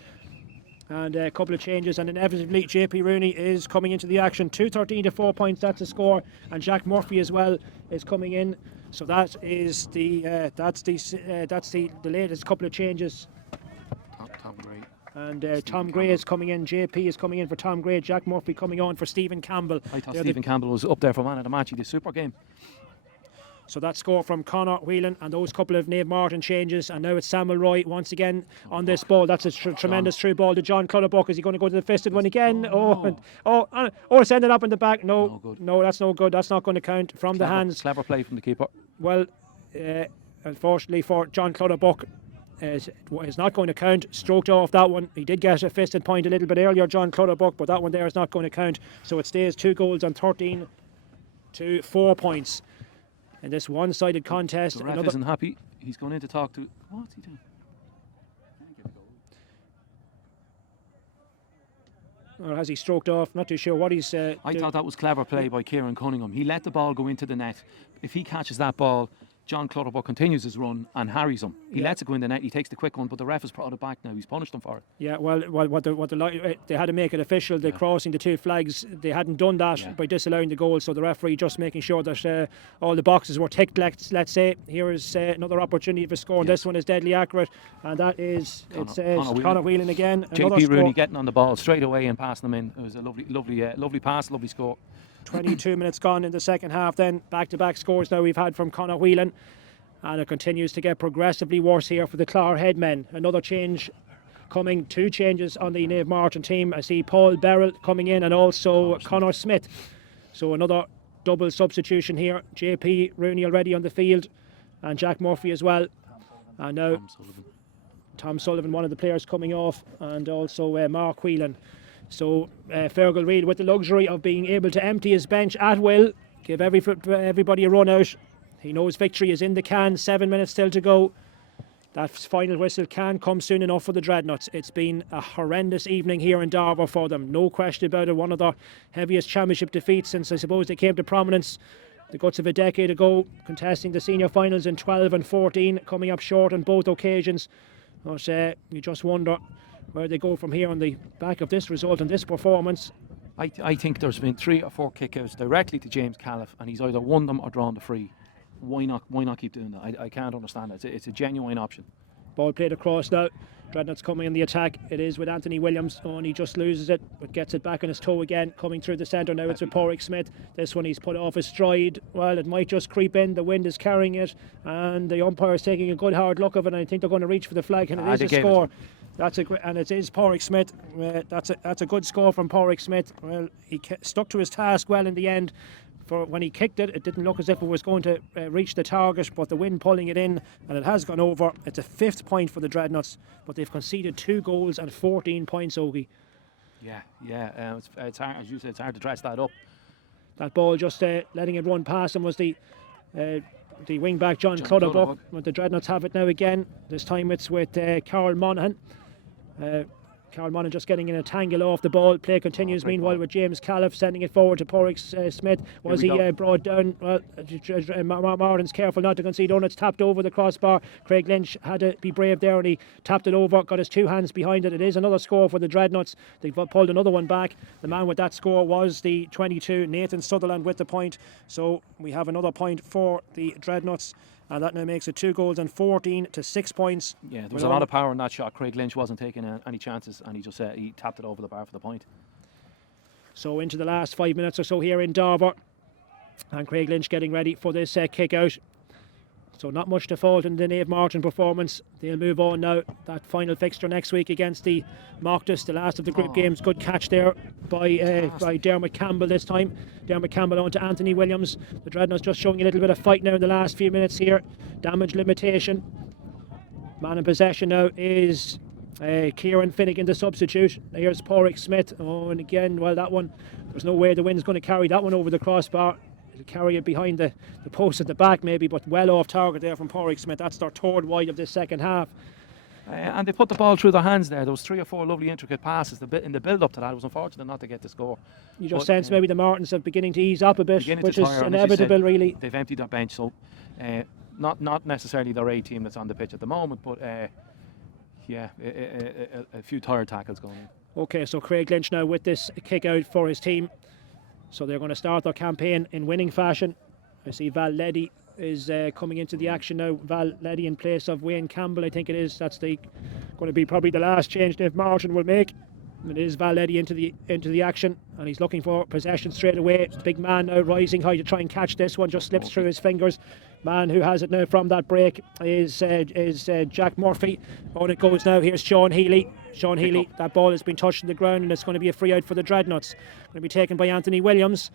And a couple of changes, and inevitably JP Rooney is coming into the action. 2-13 to 4 points. That's a score, and Jack Murphy as well is coming in. So that is the latest couple of changes. Tom Gray. And Tom Gray is coming in. JP is coming in for Tom Gray. Jack Murphy coming on for Stephen Campbell. I thought Stephen Campbell was up there for man of the match. He did a super game. So that score from Conor Whelan and those couple of Naomh Mairtin changes, and now it's Samuel Roy once again on this ball. That's a tremendous through ball to John Clutterbuck. Is he going to go to the fisted one again? It's ended up in the back. No, that's no good. That's not going to count from the hands. Clever play from the keeper. Well, unfortunately for John Clutterbuck, is not going to count. Stroked off that one. He did get a fisted point a little bit earlier, John Clutterbuck, but that one there is not going to count. So it stays 2 goals on 13 to 4 points in this one-sided contest. The ref isn't happy. He's going in to talk to... What's he doing? Or has he stroked off? Not too sure what he's I thought that was clever play by Kieran Cunningham. He let the ball go into the net. If he catches that ball, John Clutterbuck continues his run and harries him. He lets it go in the net. He takes the quick one, but the ref has brought it back now. He's punished him for it. Yeah, well, they had to make it official. They're crossing the 2 flags. They hadn't done that by disallowing the goal. So the referee just making sure that all the boxes were ticked. Let's say here is another opportunity for scoring. This one is deadly accurate, and that is Conor Whelan again. JP Rooney getting on the ball straight away and passing them in. It was a lovely pass, lovely score. 22 minutes gone in the second half then. Back-to-back scores now we've had from Conor Whelan, and it continues to get progressively worse here for the Clogher Headmen. Another change coming, 2 changes on the Naomh Mairtin team. I see Paul Beryl coming in and also Conor Smith. So another double substitution here. JP Rooney already on the field and Jack Murphy as well. And now Tom Sullivan, one of the players coming off, and also Mark Whelan. So Fergal Reid, with the luxury of being able to empty his bench at will, give everybody a run out. He knows victory is in the can. 7 minutes still to go. That final whistle can come soon enough for the Dreadnots. It's been a horrendous evening here in Darver for them. No question about it. One of the heaviest championship defeats since, I suppose, they came to prominence the guts of a decade ago, contesting the senior finals in 12 and 14, coming up short on both occasions. But you just wonder where they go from here on the back of this result and this performance. I think there's been 3 or 4 kickouts directly to James Califf, and he's either won them or drawn the free. Why not keep doing that? I can't understand it. It's a genuine option. Ball played across now. Dreadnots coming in the attack. It is with Anthony Williams. Oh, and he just loses it, but gets it back on his toe again. Coming through the centre now, it's with Porrick Smith. This one he's put off his stride. Well, it might just creep in. The wind is carrying it, and the umpire is taking a good hard look of it. And I think they're going to reach for the flag, and it is a score. And it is Porrick Smith. That's a good score from Porrick Smith. Well, he stuck to his task well in the end. For when he kicked it, it didn't look as if it was going to reach the target, but the wind pulling it in, and it has gone over. It's a 5th point for the Dreadnots, but they've conceded 2 goals and 14 points, Ogie. Yeah. It's hard, as you said, it's hard to dress that up. That ball just letting it run past him was the wing back John Clutterbuck. But the Dreadnots have it now again. This time it's with Carl Monaghan. Carl Monaghan just getting in a tangle off the ball. Play continues meanwhile with James Califf sending it forward to Porrick Smith. Was he brought down? Well, Martin's careful not to concede. It's tapped over the crossbar. Craig Lynch had to be brave there, and he tapped it over, got his 2 hands behind it. It is another score for the Dreadnots. They've pulled another one back. The man with that score was the 22, Nathan Sutherland, with the point. So we have another point for the Dreadnots. And that now makes it 2 goals and 14 to 6 points. Yeah, there was a lot of power in that shot. Craig Lynch wasn't taking any chances, and he just he tapped it over the bar for the point. So into the last 5 minutes or so here in Darver, and Craig Lynch getting ready for this kick out. So not much to fault in the Naomh Mairtin performance. They'll move on now. That final fixture next week against the Moctus, the last of the group games. Good catch there by Dermot Campbell this time. Dermot Campbell on to Anthony Williams. The Dreadnots just showing a little bit of fight now in the last few minutes here. Damage limitation. Man in possession now is Kieran Finnegan, the substitute. Here's Porrick Smith. Oh, and again, well, that one, there's no way the wind's going to carry that one over the crossbar. It'll carry it behind the post at the back maybe, but well off target there from Porrick Smith. That's their 3rd wide of this second half. And they put the ball through their hands there. There was 3 or 4 lovely intricate passes. In the build-up to that, it was unfortunate not to get the score. You just sense maybe the Martins are beginning to ease up a bit, which is inevitable, really. They've emptied their bench, so not necessarily their A team that's on the pitch at the moment, but a few tired tackles going in. Okay, so Craig Lynch now with this kick out for his team. So they're going to start their campaign in winning fashion. I see Val Leddy is coming into the action now. Val Leddy in place of Wayne Campbell, I think it is. That's going to be probably the last change Naomh Mairtin will make. It is Val Leddy into the action, and he's looking for possession straight away. Big man now rising high to try and catch this one, just slips through his fingers. Man who has it now from that break is Jack Murphy. On it goes now. Here's Sean Healy. Sean Healy, that ball has been touched on the ground, and it's going to be a free out for the Dreadnots. Going to be taken by Anthony Williams.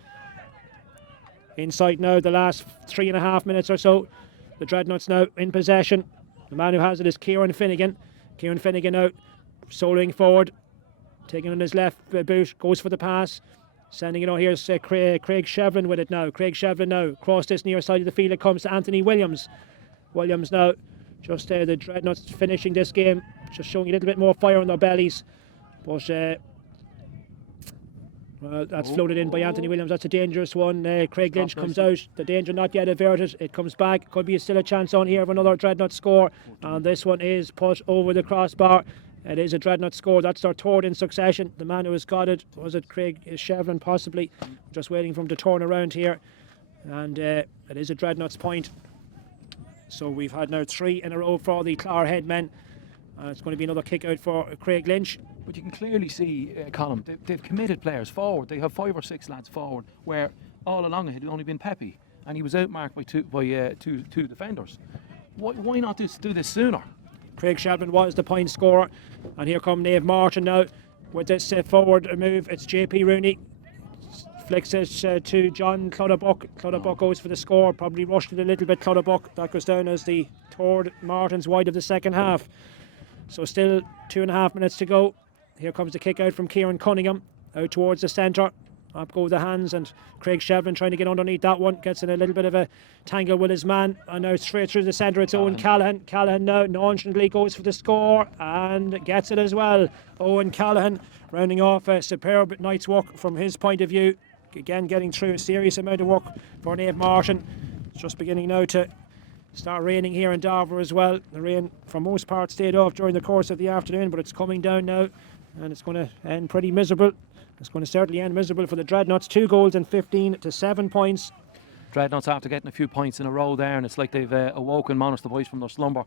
Inside now, the last 3.5 minutes or so. The Dreadnots now in possession. The man who has it is Kieran Finnegan. Kieran Finnegan out, soloing forward, taking on his left boot, goes for the pass. Sending it on. Here's Craig Shevlin with it now. Craig Shevlin now, across this near side of the field. It comes to Anthony Williams. Williams now, just the Dreadnots finishing this game, just showing a little bit more fire on their bellies. But well, that's floated in by Anthony Williams. That's a dangerous one. Craig Lynch comes out. The danger not yet averted. It comes back. Could be still a chance on here of another Dreadnought score. And this one is put over the crossbar. It is a Dreadnought score. That's their 3rd in succession. The man who has got it, was it Craig Shevlin possibly? Just waiting for him to turn around here. And it is a Dreadnoughts point. So we've had now 3 in a row for the Clogherhead men. It's going to be another kick out for Craig Lynch. But you can clearly see, Colin, they've committed players forward. They have 5 or 6 lads forward, where all along it had only been Pepe, and he was outmarked by two defenders. Why not do this sooner? Craig Shevlin was the point scorer, and here come Naomh Mairtin now with this forward move. It's JP Rooney. Flicks it to John Clutterbuck. Clutterbuck goes for the score, probably rushed it a little bit. Clutterbuck, that goes down as the 3rd Martins wide of the second half. So still 2.5 minutes to go Here comes the kick out from Kieran Cunningham, out towards the centre. Up go the hands, and Craig Shevlin trying to get underneath that one. Gets in a little bit of a tangle with his man, and now straight through the centre it's Owen Callaghan. Callaghan now nonchalantly goes for the score and gets it as well. Owen Callaghan rounding off a superb night's work from his point of view. Again getting through a serious amount of work for Naomh Mairtin. It's just beginning now to start raining here in Darver as well. The rain for most parts stayed off during the course of the afternoon, but it's coming down now, and it's going to end pretty miserable. It's going to certainly end miserable for the Dreadnots. 2 goals and 15 to 7 points. Dreadnots after getting a few points in a row there, and it's like they've awoken Monaghan boys from their slumber.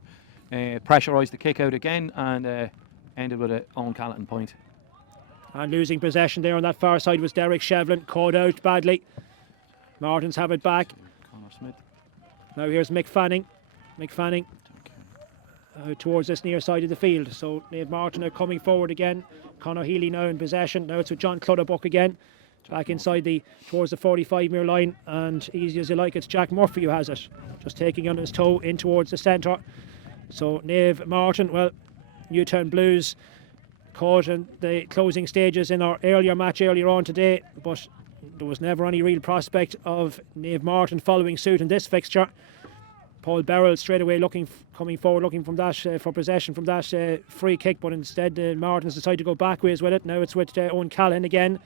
Pressurised the kick out again, and ended with an Owen Callaghan point. And losing possession there on that far side was Derek Shevlin, caught out badly. Martins have it back. Connor Smith. Now here's Mick Fanning. Mick Fanning towards this near side of the field. So Naomh Mairtin are coming forward again. Conor Healy now in possession. Now it's with John Clutterbuck again. Back inside towards the 45-metre line, and easy as you like, it's Jack Murphy who has it. Just taking on his toe in towards the centre. So Naomh Mairtin, well, Newtown Blues caught in the closing stages in our earlier match earlier on today, but there was never any real prospect of Naomh Mairtin following suit in this fixture. Paul Beryl straight away coming forward, looking from that for possession from that free kick, but instead Martins decided to go backwards with it. Now it's with Owen Callaghan again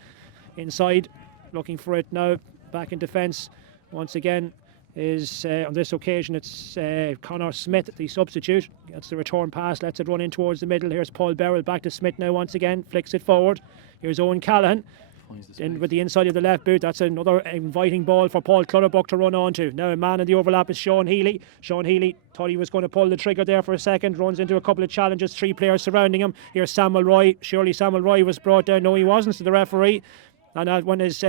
inside, looking for it now, back in defence once again. Is on this occasion it's Connor Smith, the substitute. Gets the return pass, lets it run in towards the middle. Here's Paul Beryl, back to Smith now once again, flicks it forward. Here's Owen Callaghan in with the inside of the left boot. That's another inviting ball for Paul Clutterbuck to run onto. Now a man in the overlap is Sean Healy. Sean Healy thought he was going to pull the trigger there for a second, runs into a couple of challenges, 3 players surrounding him. Here's Samuel Roy. Surely Samuel Roy was brought down. No, he wasn't, to the referee. And that one is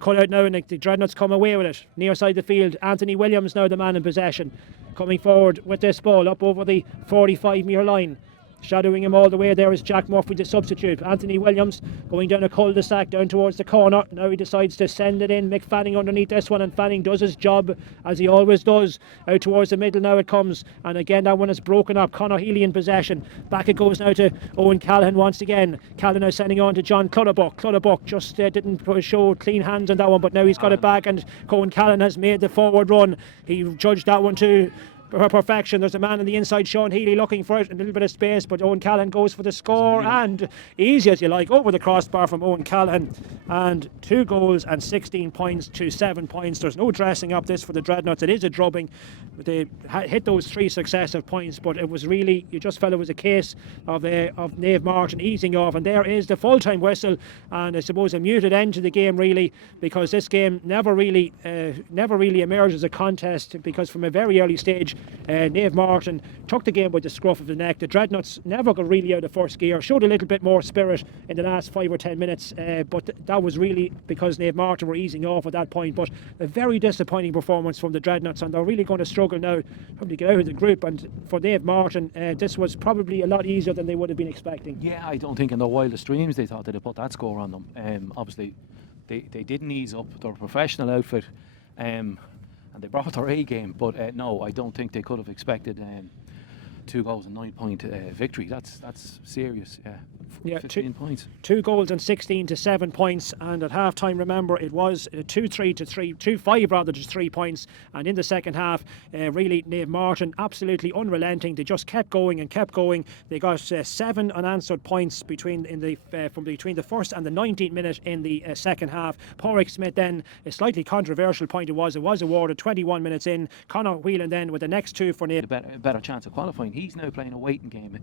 cut out now, and the Dreadnots come away with it. Near side the field, Anthony Williams now the man in possession. Coming forward with this ball up over the 45-metre line. Shadowing him all the way there is Jack Murphy, the substitute. Anthony Williams going down a cul-de-sac down towards the corner. Now he decides to send it in. Mick Fanning underneath this one, and Fanning does his job as he always does. Out towards the middle now it comes, and again that one is broken up. Conor Healy in possession. Back it goes now to Owen Callaghan once again. Callaghan now sending on to John Clutterbuck. Clutterbuck just didn't show clean hands on that one, but now he's got it back, and Owen Callaghan has made the forward run. He judged that one to perfection. There's a man on the inside, Sean Healy, looking for it, a little bit of space, but Owen Callaghan goes for the score, and easy as you like, over the crossbar from Owen Callaghan, and 2 goals and 16 points to 7 points. There's no dressing up this for the Dreadnots. It is a drubbing. They hit those 3 successive points, but it was really, you just felt it was a case of Naomh Mairtin easing off, and there is the full-time whistle, and I suppose a muted end to the game really, because this game never really emerged as a contest, because from a very early stage Naomh Mairtin took the game by the scruff of the neck. The Dreadnots never got really out of first gear, showed a little bit more spirit in the last 5 or 10 minutes, but that was really because Naomh Mairtin were easing off at that point. But a very disappointing performance from the Dreadnots, and they're really going to struggle now probably get out of the group. And for Naomh Mairtin, this was probably a lot easier than they would have been expecting. Yeah, I don't think in their wildest dreams they thought they'd have put that score on them. Obviously they didn't ease up. They're a professional outfit, and they brought their A game, but no, I don't think they could have expected 2 goals and 9 point victory. That's serious. Yeah, 15 points. 2 goals and 16 to 7 points, and at half time, remember, it was 2-5 rather, just 3 points. And in the second half, really Naomh Mairtin absolutely unrelenting. They just kept going and kept going. They got 7 unanswered points between the first and the 19th minute in the second half. Pádraig Smith then, a slightly controversial point it was awarded 21 minutes in. Conor Whelan then with the next 2 for Naomh. A better chance of qualifying. He's now playing a waiting game.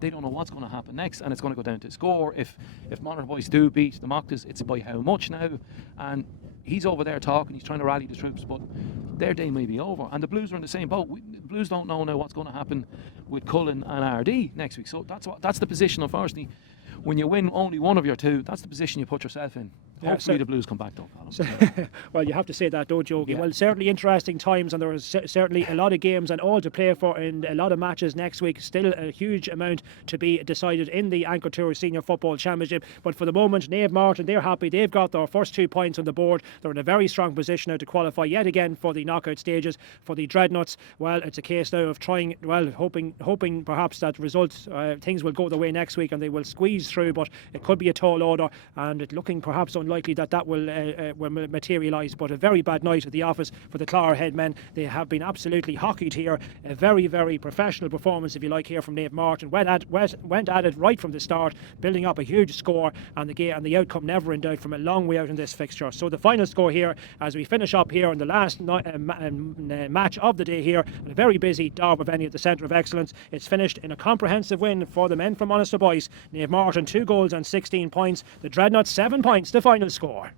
They don't know what's going to happen next, and it's going to go down to score. If Monaghan boys do beat the Mocktas, it's by how much now, and he's over there talking, he's trying to rally the troops, but their day may be over, and the Blues are in the same boat. The Blues don't know now what's going to happen with Cullen and RD next week, so that's the position, unfortunately. When you win only one of your 2, that's the position you put yourself in. Hopefully the Blues come back though, Colin. So, well, you have to say that, don't you, Ogie? Yeah. Well, certainly interesting times, and there is certainly a lot of games and all to play for, and a lot of matches next week. Still a huge amount to be decided in the Anchor Tour Senior Football Championship. But for the moment, Naomh Mairtin, they're happy. They've got their first 2 points on the board. They're in a very strong position now to qualify yet again for the knockout stages. For the Dreadnots, well, it's a case now of trying, well, hoping perhaps that results, things will go their way next week and they will squeeze through. But it could be a tall order, and it's looking perhaps unlikely that will materialise. But a very bad night at the office for the Clogher Head men. They have been absolutely hockeyed here. A very, very professional performance, if you like, here from Naomh Mairtin. Went at it right from the start, building up a huge score, and the outcome never in doubt from a long way out in this fixture. So the final score here, as we finish up here on the last match of the day here, and a very busy Derby venue at the Centre of Excellence, it's finished in a comprehensive win for the men from Monasterboice. Naomh Mairtin 2 goals and 16 points. The Dreadnots 7 points, the final score.